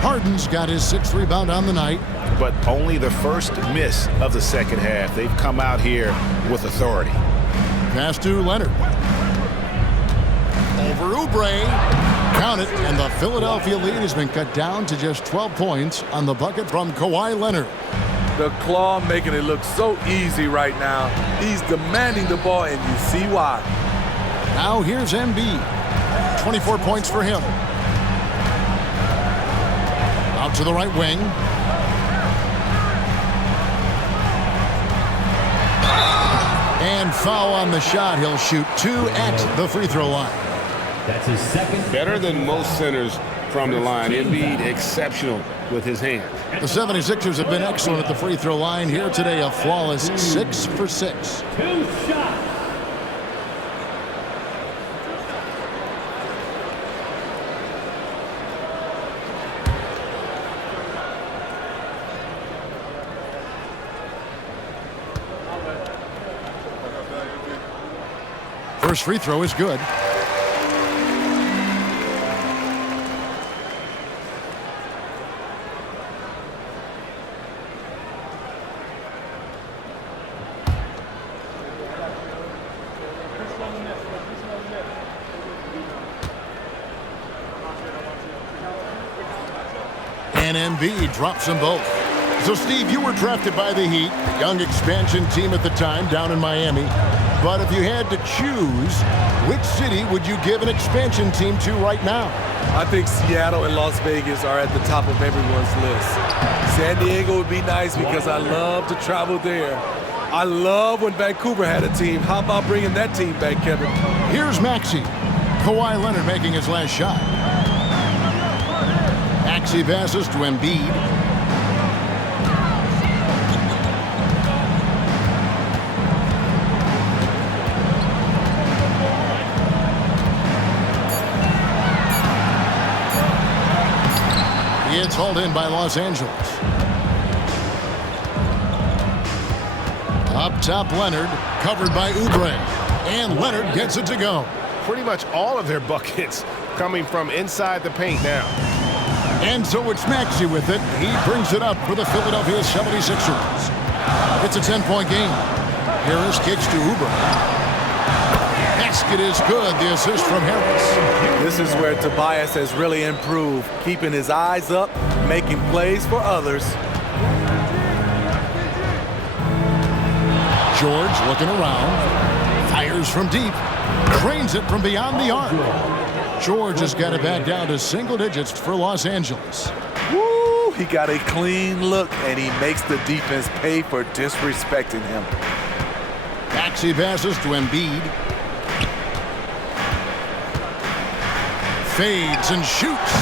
Harden's got his 6th rebound on the night. But only the first miss of the second half. They've come out here with authority. Pass to Leonard. Over Oubre. Count it, and the Philadelphia lead has been cut down to just 12 points on the bucket from Kawhi Leonard. The claw making it look so easy right now. He's demanding the ball, and you see why. Now here's Embiid. 24 points for him. Out to the right wing. And foul on the shot. He'll shoot 2 at the free throw line. That's his second. Better than most centers from the line. Embiid exceptional with his hand. The 76ers have been excellent at the free throw line here today. A flawless 6 for 6. 2 shots. First free throw is good. And Embiid drops them both. So, Steve, you were drafted by the Heat, a young expansion team at the time down in Miami. But if you had to choose, which city would you give an expansion team to right now? I think Seattle and Las Vegas are at the top of everyone's list. San Diego would be nice because I love to travel there. I love when Vancouver had a team. How about bringing that team back, Kevin? Here's Maxey. Kawhi Leonard making his last shot. Maxey passes to Embiid. It's hauled in by Los Angeles. Up top, Leonard, covered by Oubre. And Leonard gets it to go. Pretty much all of their buckets coming from inside the paint now. And so it's Maxey with it. He brings it up for the Philadelphia 76ers. It's a 10-point game. Harris kicks to Oubre. Basket is good. The assist from Harris. This is where Tobias has really improved, keeping his eyes up, making plays for others. George looking around. Fires from deep. Drains it from beyond the arc. George has got it back down to single digits for Los Angeles. Woo! He got a clean look, and he makes the defense pay for disrespecting him. Maxey passes to Embiid. Fades and shoots.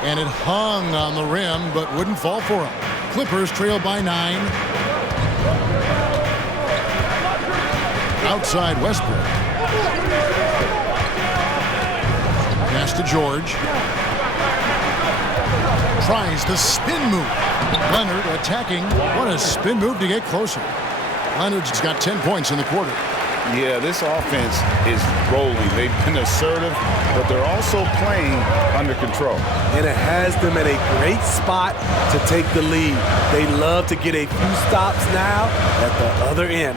And it hung on the rim, but wouldn't fall for him. Clippers trail by 9. Outside Westbrook. Pass to George. Tries the spin move. Leonard attacking. What a spin move to get closer. Leonard's got 10 points in the quarter. Yeah, this offense is rolling. They've been assertive, but they're also playing under control. And it has them in a great spot to take the lead. They love to get a few stops now at the other end.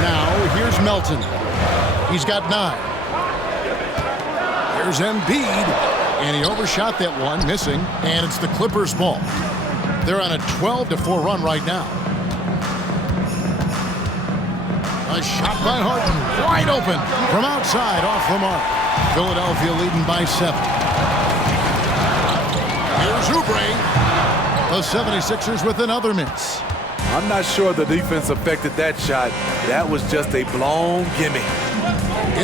Now, here's Melton. He's got 9. Here's Embiid. And he overshot that one, missing. And it's the Clippers' ball. They're on a 12-4 run right now. A shot by Harden, wide open, from outside, off the mark. Philadelphia leading by 7. Here's Oubre. The 76ers with another miss. I'm not sure the defense affected that shot. That was just a blown gimme.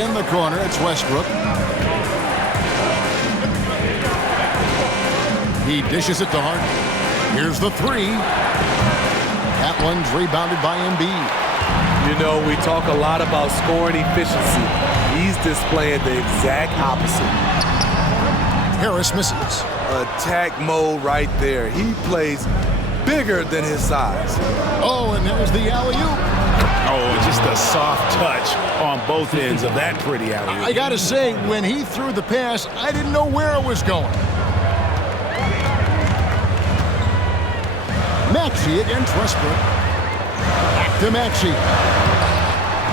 In the corner, it's Westbrook. He dishes it to Harden. Here's the 3. That one's rebounded by Embiid. You know, we talk a lot about scoring efficiency. He's displaying the exact opposite. Harris misses. Attack mode right there. He plays bigger than his size. Oh, and there's the alley-oop. Oh, just a soft touch on both ends of that pretty alley-oop. I gotta say, when he threw the pass, I didn't know where it was going. Maxey against Westbrook. Back to Maxey.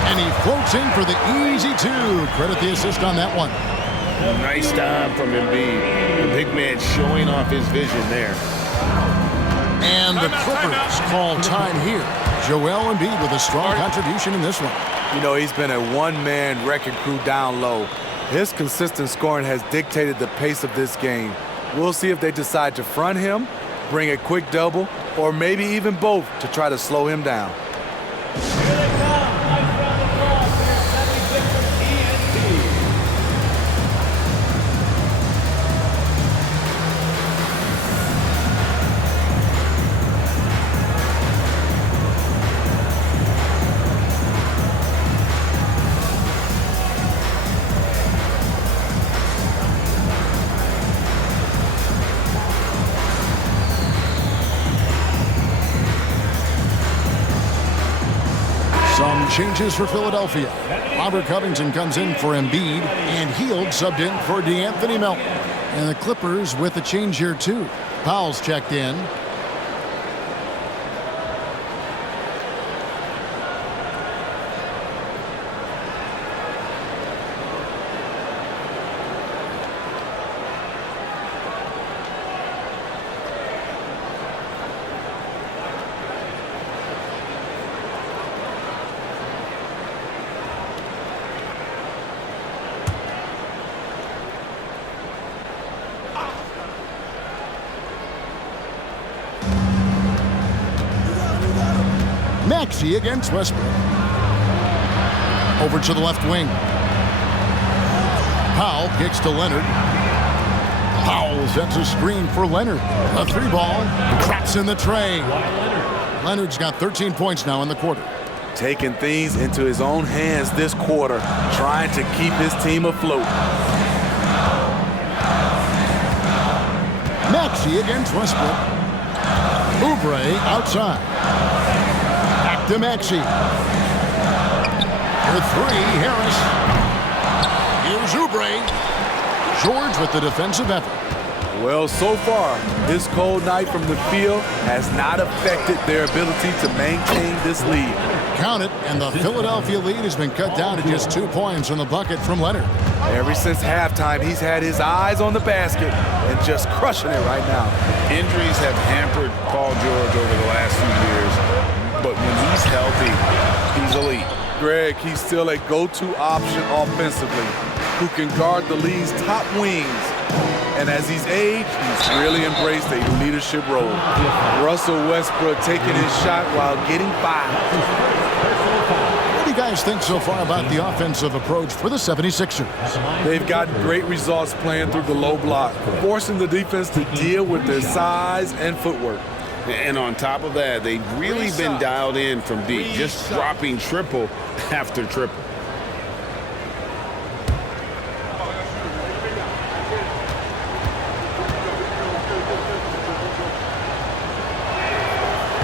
And he floats in for the easy 2. Credit the assist on that one. Nice time from Embiid. The big man showing off his vision there. And the Clippers call time here. Joel Embiid with a strong contribution in this one. You know, he's been a one-man wrecking crew down low. His consistent scoring has dictated the pace of this game. We'll see if they decide to front him, bring a quick double, or maybe even both to try to slow him down. Some changes for Philadelphia. Robert Covington comes in for Embiid, and Hield subbed in for DeAnthony Melton. And the Clippers with a change here, too. Powell's checked in. Maxey against Westbrook. Over to the left wing. Powell kicks to Leonard. Powell sends a screen for Leonard. A 3-ball. Drops in the tray. Leonard's got 13 points now in the quarter. Taking things into his own hands this quarter, trying to keep his team afloat. Maxey against Westbrook. Oubre outside. Back to Maxey. For 3, Harris. Here's Oubre. George with the defensive effort. Well, so far, this cold night from the field has not affected their ability to maintain this lead. Count it, and the Philadelphia lead has been cut down to just 2 points in the bucket from Leonard. Ever since halftime, he's had his eyes on the basket and just crushing it right now. Injuries have hampered Paul George over the last few years, but when he's healthy, he's elite. Greg, he's still a go-to option offensively who can guard the league's top wings. And as he's aged, he's really embraced a leadership role. Russell Westbrook taking his shot while getting fouled. What do you guys think so far about the offensive approach for the 76ers? They've gotten great results playing through the low block, forcing the defense to deal with their size and footwork. And on top of that, they've really been dialed in from deep, just dropping triple after triple.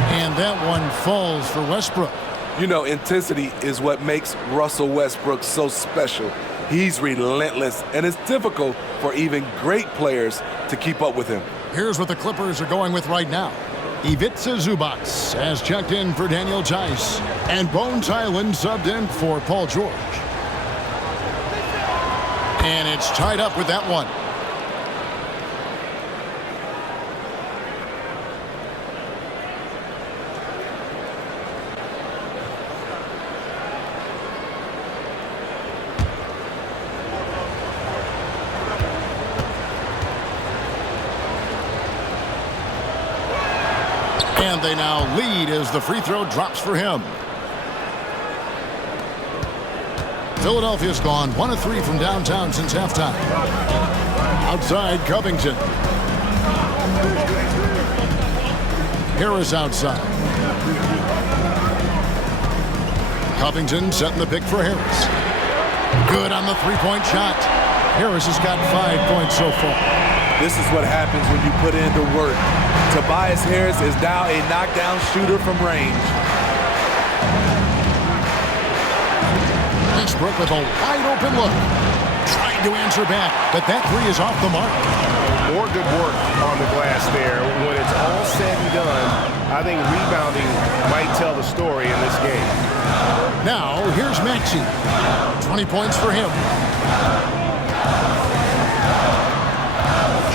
And that one falls for Westbrook. You know, intensity is what makes Russell Westbrook so special. He's relentless, and it's difficult for even great players to keep up with him. Here's what the Clippers are going with right now. Ivica Zubac has checked in for Daniel Tice, and Bones Hyland subbed in for Paul George. And it's tied up with that one. And they now lead as the free throw drops for him. Philadelphia's gone 1 of 3 from downtown since halftime. Outside, Covington. Harris outside. Covington setting the pick for Harris. Good on the three-point shot. Harris has got 5 points so far. This is what happens when you put in the work. Tobias Harris is now a knockdown shooter from range. Westbrook with a wide open look. Trying to answer back, but that 3 is off the mark. More good work on the glass there. When it's all said and done, I think rebounding might tell the story in this game. Now, here's Maxey. 20 points for him.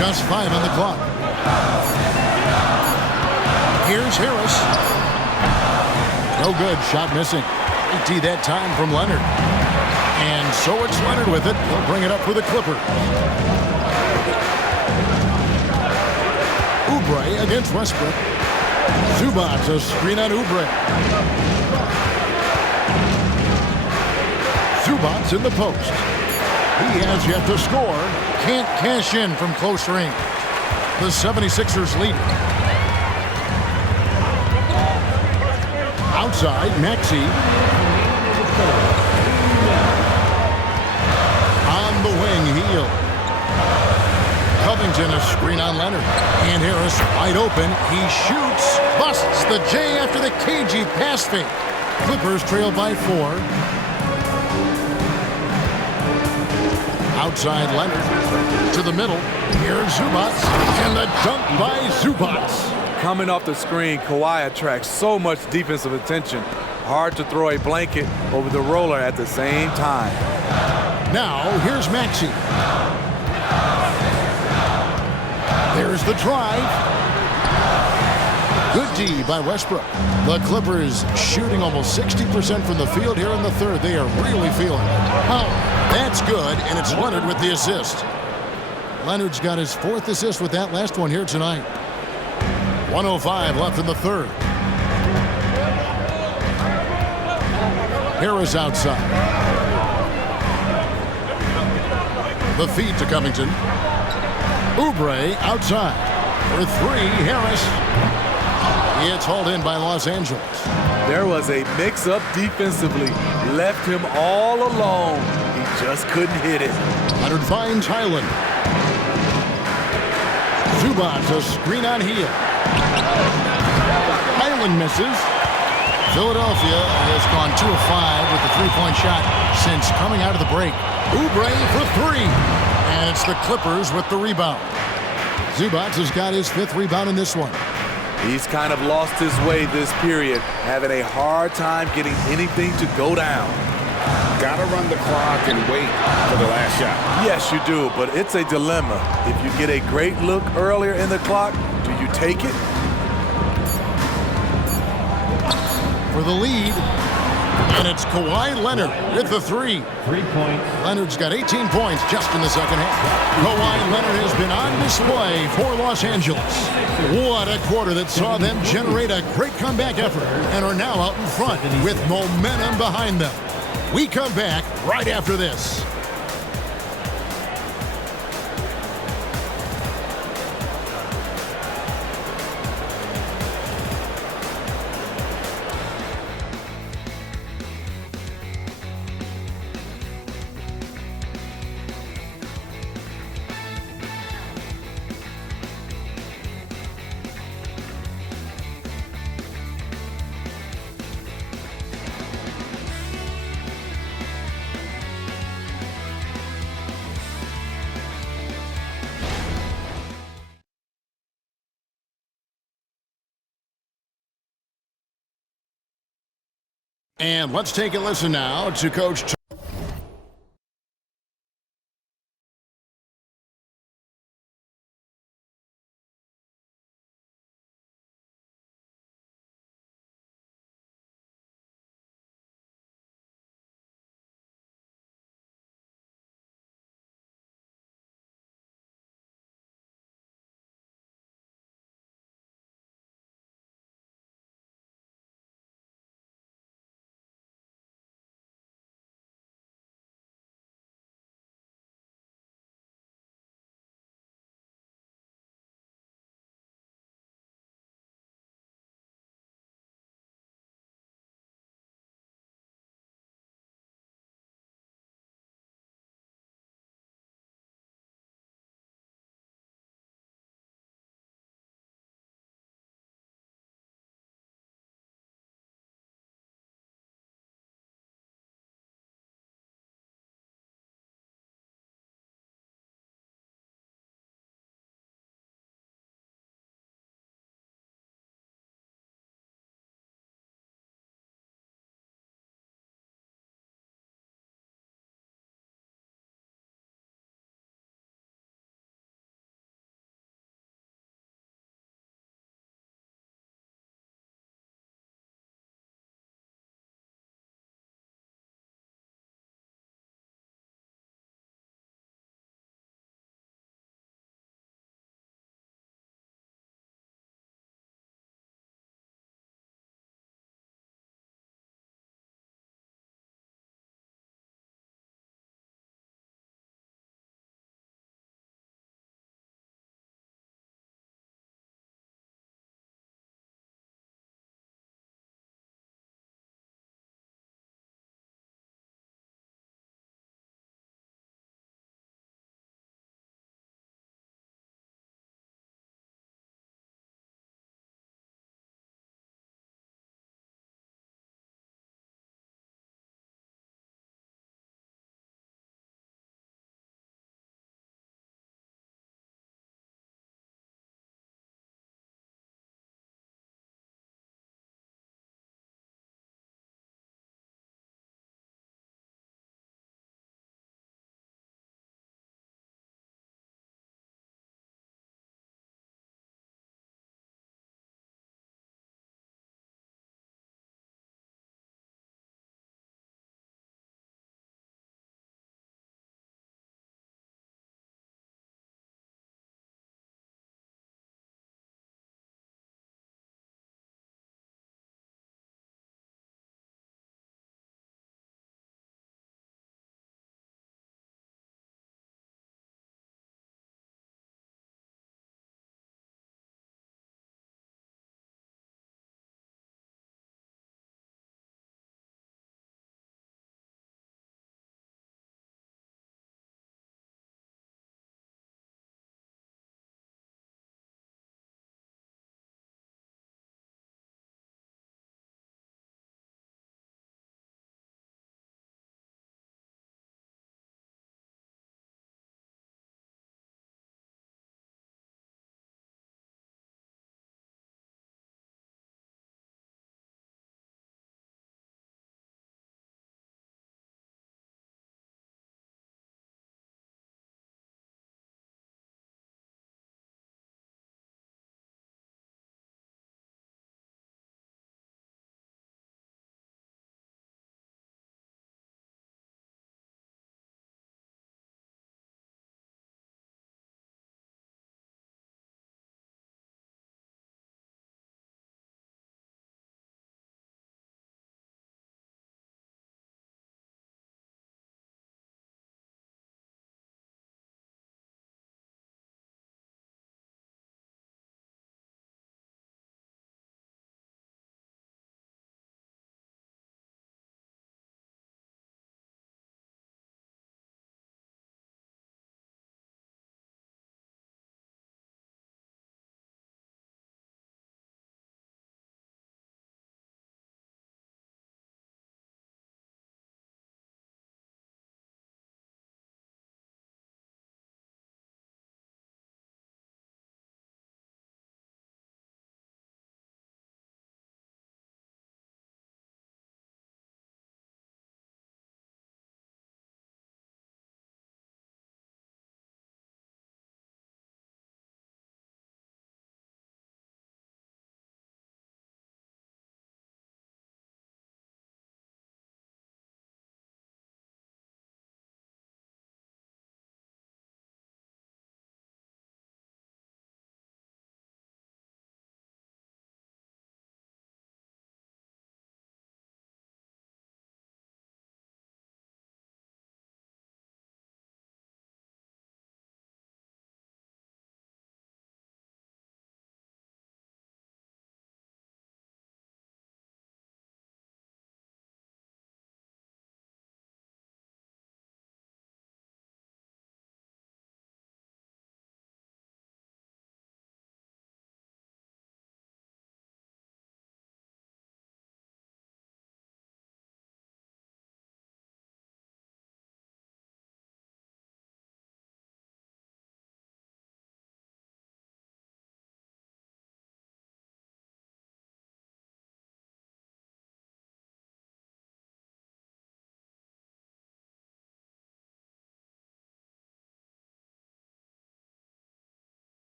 Just 5 on the clock. Here's Harris. No good. Shot missing. 18 that time from Leonard. And so it's Leonard with it. He'll bring it up for the Clippers. Oubre against Westbrook. Zubac, a screen on Oubre. Zubac in the post. He has yet to score. Can't cash in from close range. The 76ers lead. Outside, Maxey. On the wing, Hield. Covington, a screen on Leonard. And Harris wide open. He shoots. Busts the J after the cagey pass fake. Clippers trail by 4. Outside Leonard to the middle. Here's Zubac, and the dunk by Zubac. Coming off the screen, Kawhi attracts so much defensive attention. Hard to throw a blanket over the roller at the same time. Now, here's Maxey. There's the drive. Good D by Westbrook. The Clippers shooting almost 60% from the field here in the third. They are really feeling it. Oh, that's good, and it's Leonard with the assist. Leonard's got his 4th assist with that last one here tonight. 1:05 left in the third. Harris outside. The feed to Covington. Oubre outside. For 3, Harris. It's hauled in by Los Angeles. There was a mix-up defensively. Left him all alone. He just couldn't hit it. Leonard finds Highland. Zubac, a screen on heel. Highland misses. Philadelphia has gone 2 of 5 with the 3-point shot since coming out of the break. Oubre for 3. And it's the Clippers with the rebound. Zubac has got his 5th rebound in this one. He's kind of lost his way this period, having a hard time getting anything to go down. Gotta run the clock and wait for the last shot. Yes, you do, but it's a dilemma. If you get a great look earlier in the clock, do you take it? For the lead, and it's Kawhi Leonard with the 3. 3 points. Leonard's got 18 points just in the second half. Kawhi Leonard has been on display for Los Angeles. What a quarter that saw them generate a great comeback effort and are now out in front with momentum behind them. We come back right after this. And let's take a listen now to Coach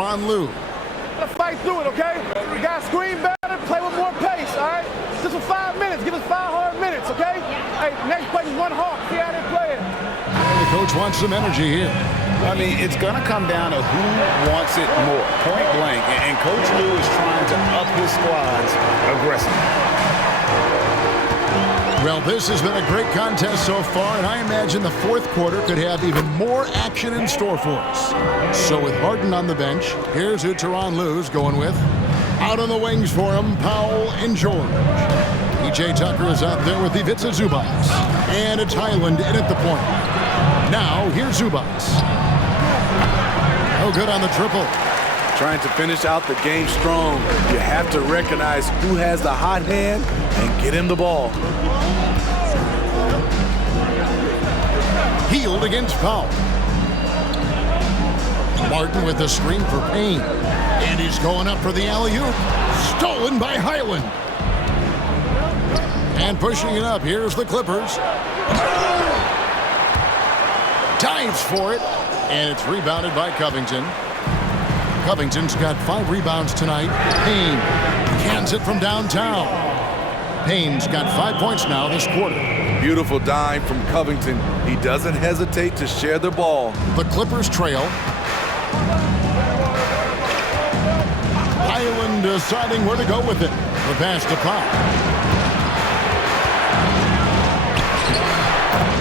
Tyronn Lue. Let's fight through it, okay? We got to screen better, play with more pace, all right? Just for 5 minutes. Give us 5 hard minutes, okay? Hey, next play is one hawk. See how they play it. The coach wants some energy here. I mean, it's going to come down to who wants it more, point blank. And Coach Lue is trying to up his squad's aggressiveness. Well, this has been a great contest so far, and I imagine the fourth quarter could have even more action in store for us. So with Harden on the bench, here's who Tyronn Lue's going with. Out on the wings for him, Powell and George. P.J. Tucker is out there with Ivica Zubac. And it's Highland in at the point. Now, here's Zubac. No good on the triple. Trying to finish out the game strong. You have to recognize who has the hot hand and get him the ball. Hield against Powell. Martin with the screen for Payne. And he's going up for the alley-oop. Stolen by Highland. And pushing it up, here's the Clippers. Dives for it. And it's rebounded by Covington. Covington's got 5 rebounds tonight. Payne cans it from downtown. Payne's got 5 points now this quarter. Beautiful dime from Covington. He doesn't hesitate to share the ball. The Clippers trail. Highland deciding where to go with it. The pass to Powell.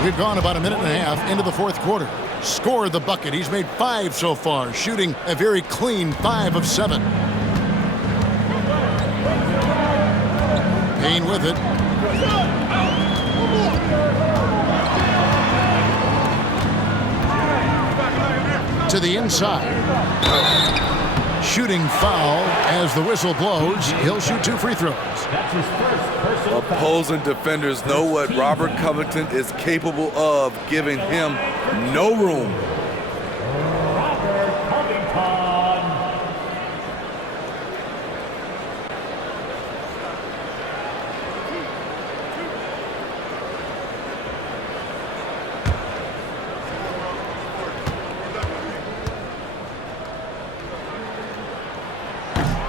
We've gone about a minute and a half into the fourth quarter. Scored the bucket. He's made 5 so far, shooting a very clean 5 of 7. Payne with it. To the inside. Shooting foul as the whistle blows. He'll shoot 2 free throws. Opposing defenders know what Robert Covington is capable of, giving him no room.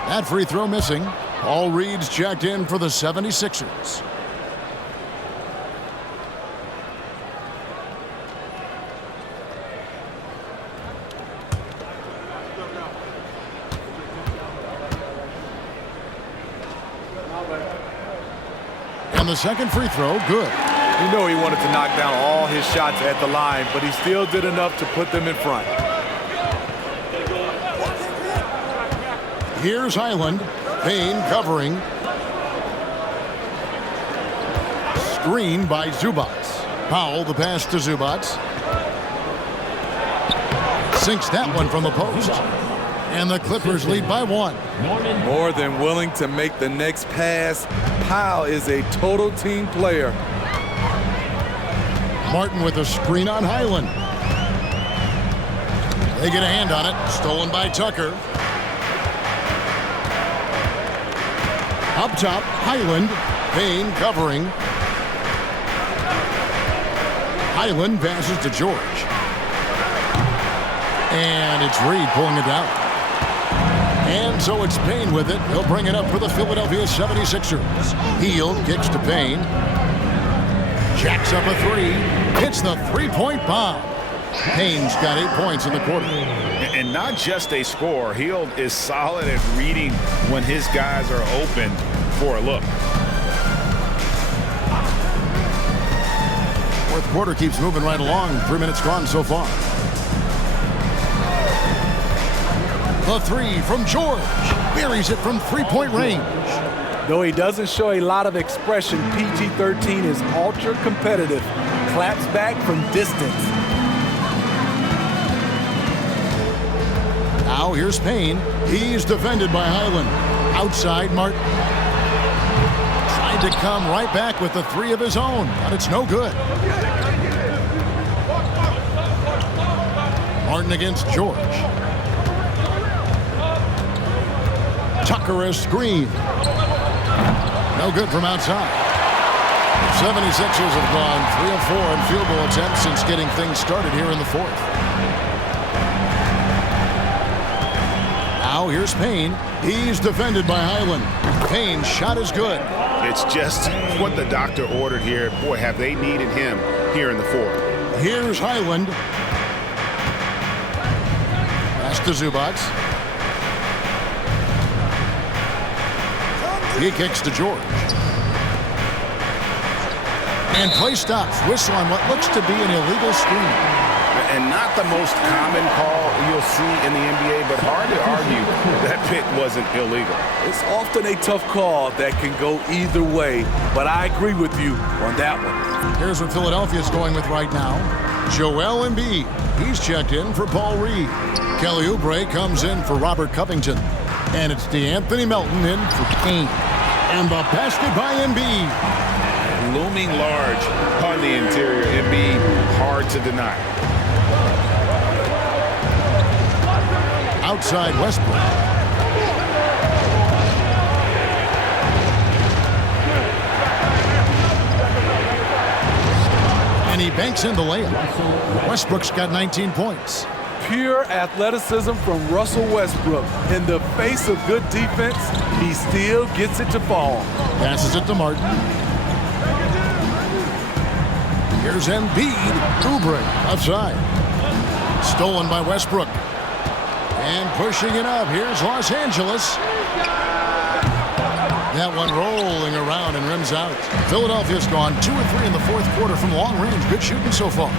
That free throw missing. Paul Reed's checked in for the 76ers. And the second free throw, good. You know he wanted to knock down all his shots at the line, but he still did enough to put them in front. Here's Highland. Payne covering. Screen by Zubac. Powell, the pass to Zubac. Sinks that one from the post. And the Clippers lead by 1. More than willing to make the next pass. Powell is a total team player. Martin with a screen on Highland. They get a hand on it. Stolen by Tucker. Up top, Highland. Payne covering. Highland passes to George. And it's Reed pulling it down. And so it's Payne with it. He'll bring it up for the Philadelphia 76ers. Hield kicks to Payne. Jacks up a 3. Hits the three-point bomb. Payne's got 8 points in the quarter. And not just a scorer. Hield is solid at reading when his guys are open for a look. Fourth quarter keeps moving right along. 3 minutes gone so far. The 3 from George. Buries it from three-point range. Though he doesn't show a lot of expression, PG-13 is ultra competitive. Claps back from distance. Now here's Payne. He's defended by Highland. Outside Martin. Tried to come right back with the 3 of his own, but it's no good. Martin against George. Tucker a screen. No good from outside. The 76ers have gone 3 of 4 in field goal attempts since getting things started here in the fourth. Now here's Payne. He's defended by Highland. Payne's shot is good. It's just what the doctor ordered here. Boy, have they needed him here in the fourth. Here's Highland. Pass to Zubac. He kicks to George. And play stops. Whistle on what looks to be an illegal screen. And not the most common call you'll see in the NBA, but hard to argue that pick wasn't illegal. It's often a tough call that can go either way, but I agree with you on that one. Here's what Philadelphia's going with right now. Joel Embiid. He's checked in for Paul Reed. Kelly Oubre comes in for Robert Covington. And it's DeAnthony Melton in for Payne. And the basket by Embiid. Looming large on the interior. Embiid, hard to deny. Outside Westbrook. And he banks in the layup. Westbrook's got 19 points. Pure athleticism from Russell Westbrook. In the face of good defense, he still gets it to fall. Passes it to Martin. Here's Embiid. Oubre outside. Stolen by Westbrook. And pushing it up. Here's Los Angeles. That one rolling around and rims out. Philadelphia's gone 2 or 3 in the fourth quarter from long range. Good shooting so far.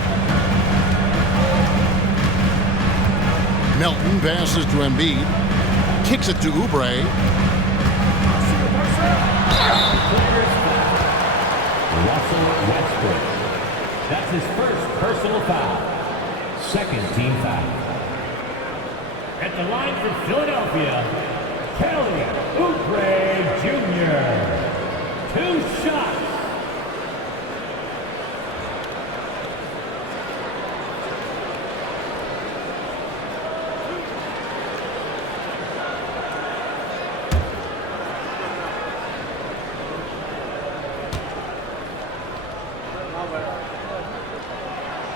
Melton passes to Embiid. Kicks it to Oubre. Russell Westbrook. That's his first personal foul. Second team foul. At the line for Philadelphia, Kelly Oubre Jr. 2 shots.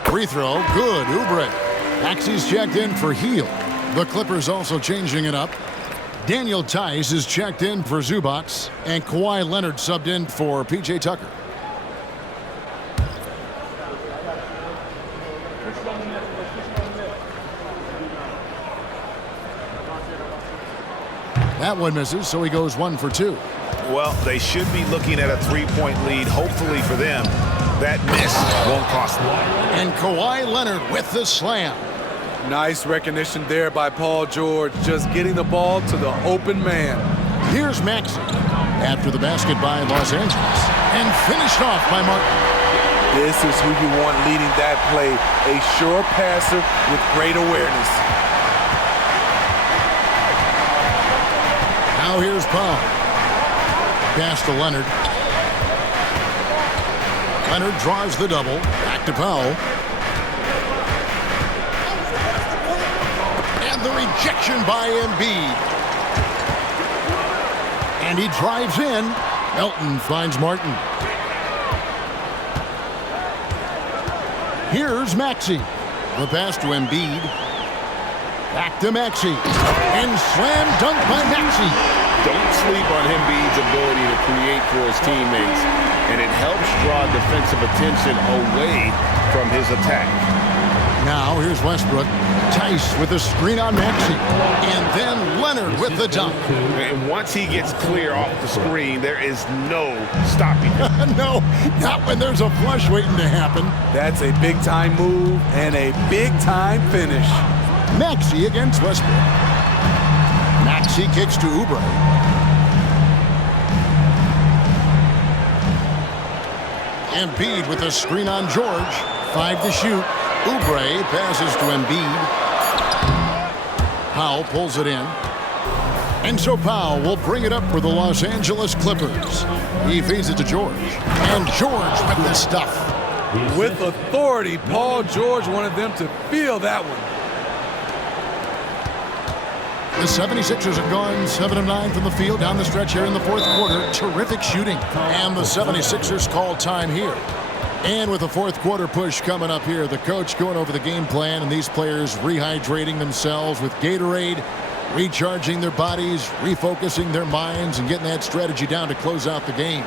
Free throw, good. Oubre. Maxey's checked in for Hield. The Clippers also changing it up. Daniel Tice is checked in for Zubac, and Kawhi Leonard subbed in for P.J. Tucker. That one misses, so he goes 1 for 2. Well, they should be looking at a 3-point lead, hopefully for them. That miss won't cost them. And Kawhi Leonard with the slam. Nice recognition there by Paul George, just getting the ball to the open man. Here's Maxey after the basket by Los Angeles, and finished off by Martin. This is who you want leading that play, a sure passer with great awareness. Now here's Powell. Pass to Leonard. Leonard draws the double. Back to Powell. And the rejection by Embiid. And he drives in. Melton finds Martin. Here's Maxey. The pass to Embiid. Back to Maxey. And slam dunk by Maxey. Don't sleep on Embiid's ability to create for his teammates, and it helps draw defensive attention away from his attack. Now here's Westbrook. Tice with a screen on Maxey. And then Leonard with the dunk. And once he gets clear off the screen, there is no stopping him. No, not when there's a flush waiting to happen. That's a big-time move and a big-time finish. Maxey against Westbrook. Maxey kicks to Oubre. Embiid with a screen on George. 5 to shoot. Oubre passes to Embiid. Powell pulls it in. And so Powell will bring it up for the Los Angeles Clippers. He feeds it to George. And George with the stuff. With authority, Paul George wanted them to feel that one. The 76ers have gone 7 of 9 from the field down the stretch here in the fourth quarter. Terrific shooting. And the 76ers call time here. And with the fourth quarter push coming up here, the coach going over the game plan and these players rehydrating themselves with Gatorade recharging their bodies, refocusing their minds, and getting that strategy down to close out the game.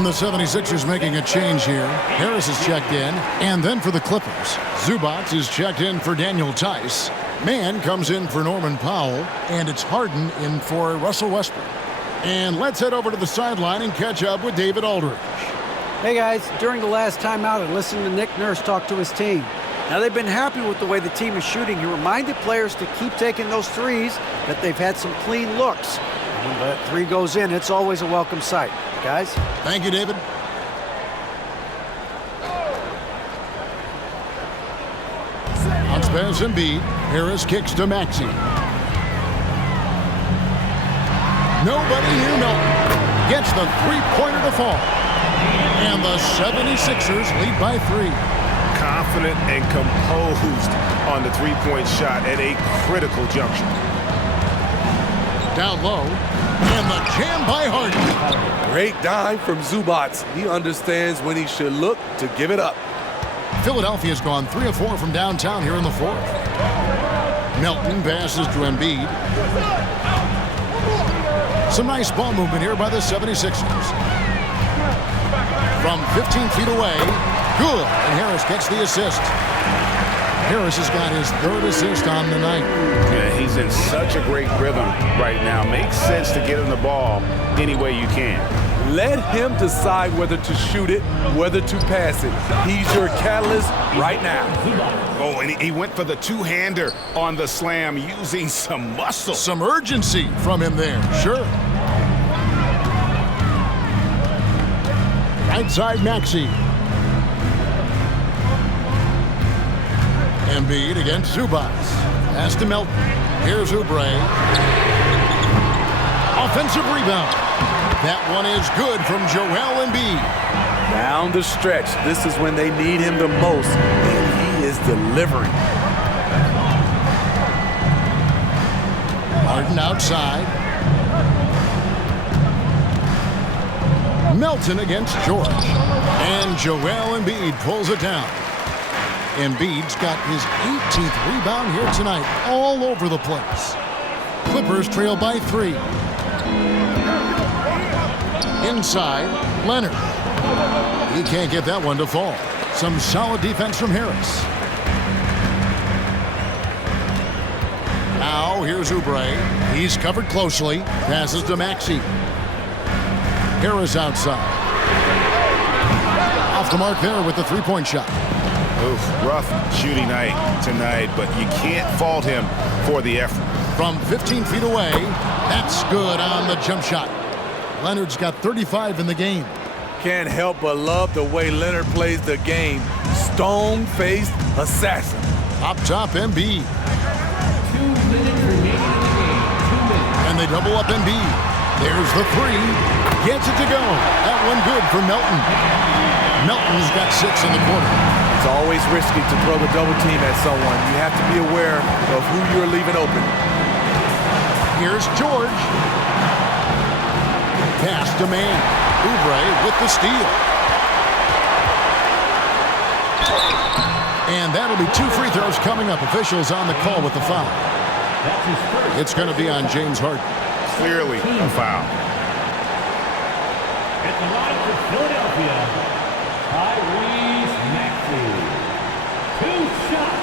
And the 76ers making a change here. Harris is checked in. And then for the Clippers, Zubac is checked in for Daniel Tice. Mann comes in for Norman Powell. And it's Harden in for Russell Westbrook. And let's head over to the sideline and catch up with David Aldridge. Hey guys, during the last timeout, I listened to Nick Nurse talk to his team. Now they've been happy with the way the team is shooting. He reminded players to keep taking those threes, that they've had some clean looks. When that three goes in, it's always a welcome sight. Guys? Thank you, David. On Spence Embiid, Harris kicks to Maxey. Nobody near Milton. Gets the three-pointer to fall. And the 76ers lead by 3. Confident and composed on the three-point shot at a critical juncture. Down low, and the jam by Harden. Great dime from Zubac. He understands when he should look to give it up. Philadelphia's gone 3 of 4 from downtown here in the 4th. Melton passes to Embiid. Some nice ball movement here by the 76ers. From 15 feet away, good, and Harris gets the assist. Harris has got his 3rd assist on the night. Yeah, he's in such a great rhythm right now. Makes sense to get him the ball any way you can. Let him decide whether to shoot it, whether to pass it. He's your catalyst right now. Oh, and he went for the two-hander on the slam using some muscle. Some urgency from him there, sure. Right side, Maxey. Embiid against Zubac. Pass to Melton. Here's Oubre. Offensive rebound. That one is good from Joel Embiid. Down the stretch. This is when they need him the most, and he is delivering. Harden outside. Melton against George. And Joel Embiid pulls it down. Embiid's got his 18th rebound here tonight, all over the place. Clippers trail by 3. Inside, Leonard. He can't get that one to fall. Some solid defense from Harris. Now, here's Oubre. He's covered closely. Passes to Maxey. Harris outside. Off the mark there with the three-point shot. Oof, rough shooting night tonight, but you can't fault him for the effort. From 15 feet away, that's good on the jump shot. Leonard's got 35 in the game. Can't help but love the way Leonard plays the game. Stone-faced assassin. Up top, Embiid. 2 minutes remaining in the game. 2 minutes. And they double up Embiid. There's the three. Gets it to go. That one good for Melton. Melton's got 6 in the quarter. It's always risky to throw the double team at someone. You have to be aware of who you're leaving open. Here's George. Pass to Mann. Oubre with the steal. And that'll be 2 free throws coming up. Officials on the call with the foul. That's his first. It's going to be on James Harden. Clearly a foul. At the line for Philadelphia, Tyrese Maxey. 2 shots.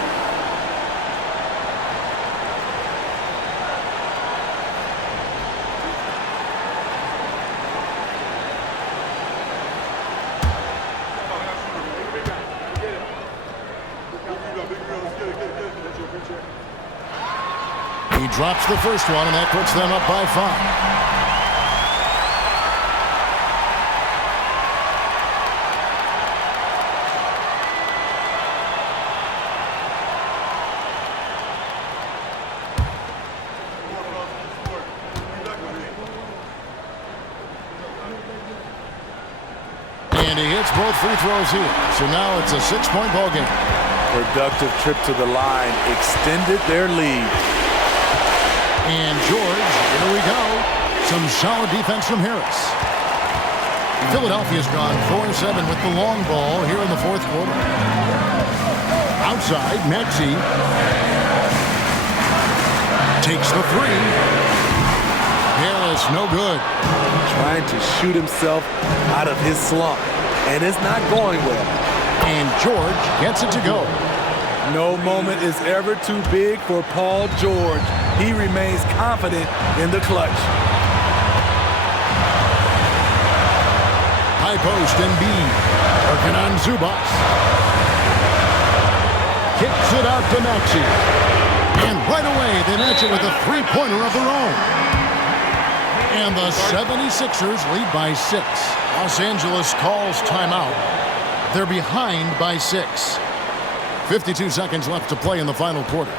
He drops the first one, and that puts them up by 5. And he hits both free throws here. So now it's a 6-point ball game. Productive trip to the line extended their lead. And George, here we go. Some solid defense from Harris. Philadelphia's gone 4-7 with the long ball here in the 4th quarter. Outside, Maxey takes the three. Harris It's no good. Trying to shoot himself out of his slump, and it's not going well. And George gets it to go. No moment is ever too big for Paul George. He remains confident in the clutch. High post Embiid. Working on Zubac. Kicks it out to Maxey. And right away, they match it with a three-pointer of their own. And the 76ers lead by 6. Los Angeles calls timeout. They're behind by 6. 52 seconds left to play in the final quarter.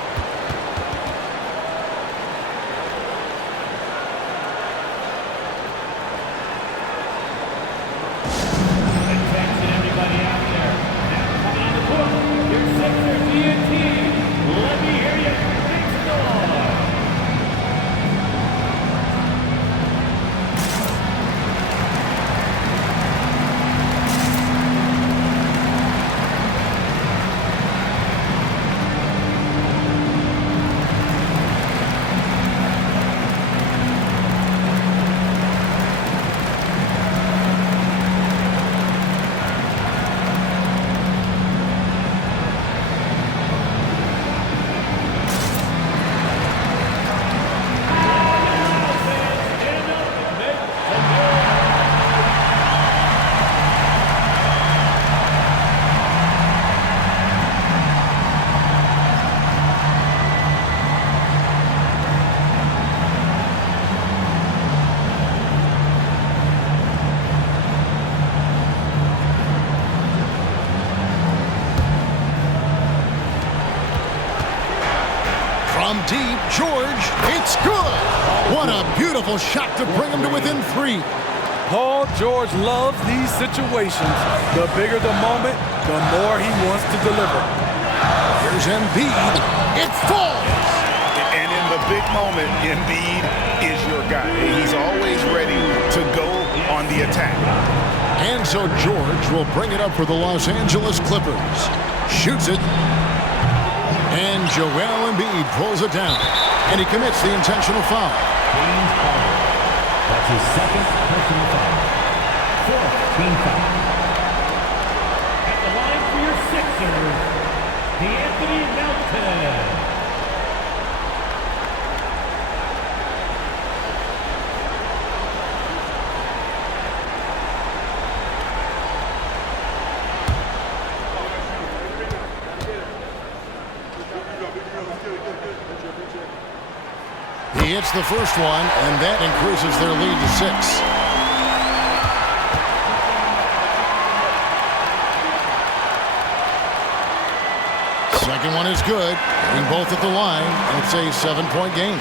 From deep, George, it's good. What a beautiful shot to bring him to within 3. Paul George loves these situations. The bigger the moment, the more he wants to deliver. Here's Embiid. It falls. And in the big moment, Embiid is your guy. He's always ready to go on the attack. And so George will bring it up for the Los Angeles Clippers. Shoots it. And Joel Embiid pulls it down. And he commits the intentional foul. That's his second personal foul. 4th team foul. At the line for your Sixers, Anthony Melton. He hits the first one, and that increases their lead to 6. Second one is good. Hitting both at the line. It's a 7-point game.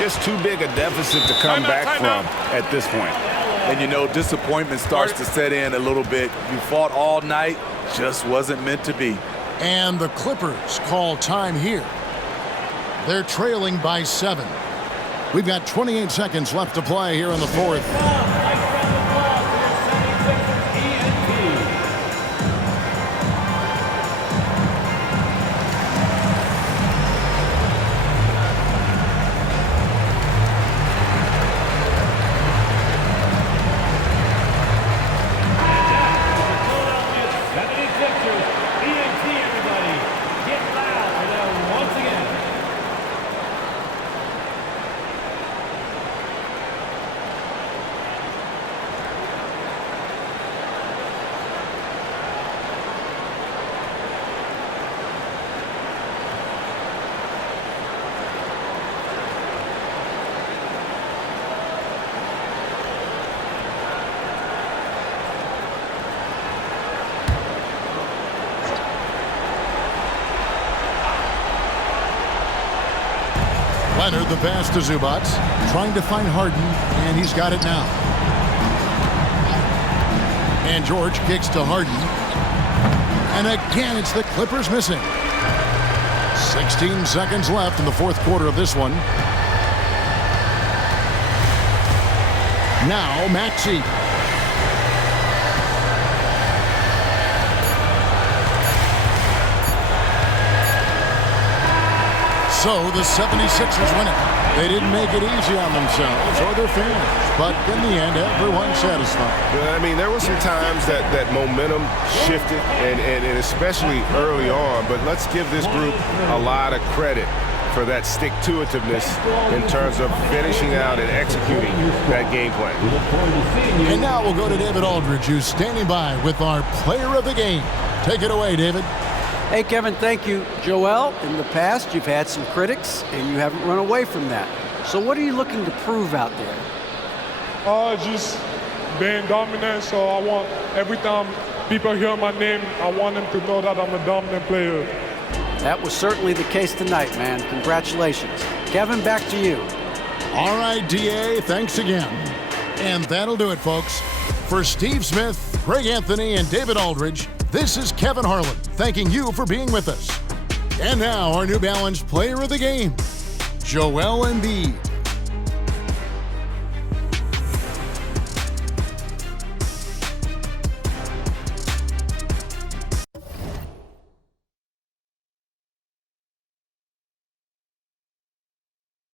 Just too big a deficit to come back from at this point. And you know, disappointment starts to set in a little bit. You fought all night, just wasn't meant to be. And the Clippers call time here. They're trailing by 7. We've got 28 seconds left to play here in the 4th. Leonard, the pass to Zubac, trying to find Harden, and he's got it now. And George kicks to Harden. And again, it's the Clippers missing. 16 seconds left in the 4th quarter of this one. Now, Maxey. So the 76ers win it. They didn't make it easy on themselves or their fans, but in the end, everyone's satisfied. Well, I mean, there were some times that momentum shifted, and especially early on, but let's give this group a lot of credit for that stick-to-itiveness in terms of finishing out and executing that game plan. And now we'll go to David Aldridge, who's standing by with our player of the game. Take it away, David. Hey, Kevin, thank you. Joel, in the past, you've had some critics, and you haven't run away from that. So what are you looking to prove out there? Just being dominant, so I want, every time people hear my name, I want them to know that I'm a dominant player. That was certainly the case tonight, man. Congratulations. Kevin, back to you. All right, DA, thanks again. And that'll do it, folks. For Steve Smith, Greg Anthony, and David Aldridge, this is Kevin Harlan, thanking you for being with us. And now, our New Balance player of the game, Joel Embiid.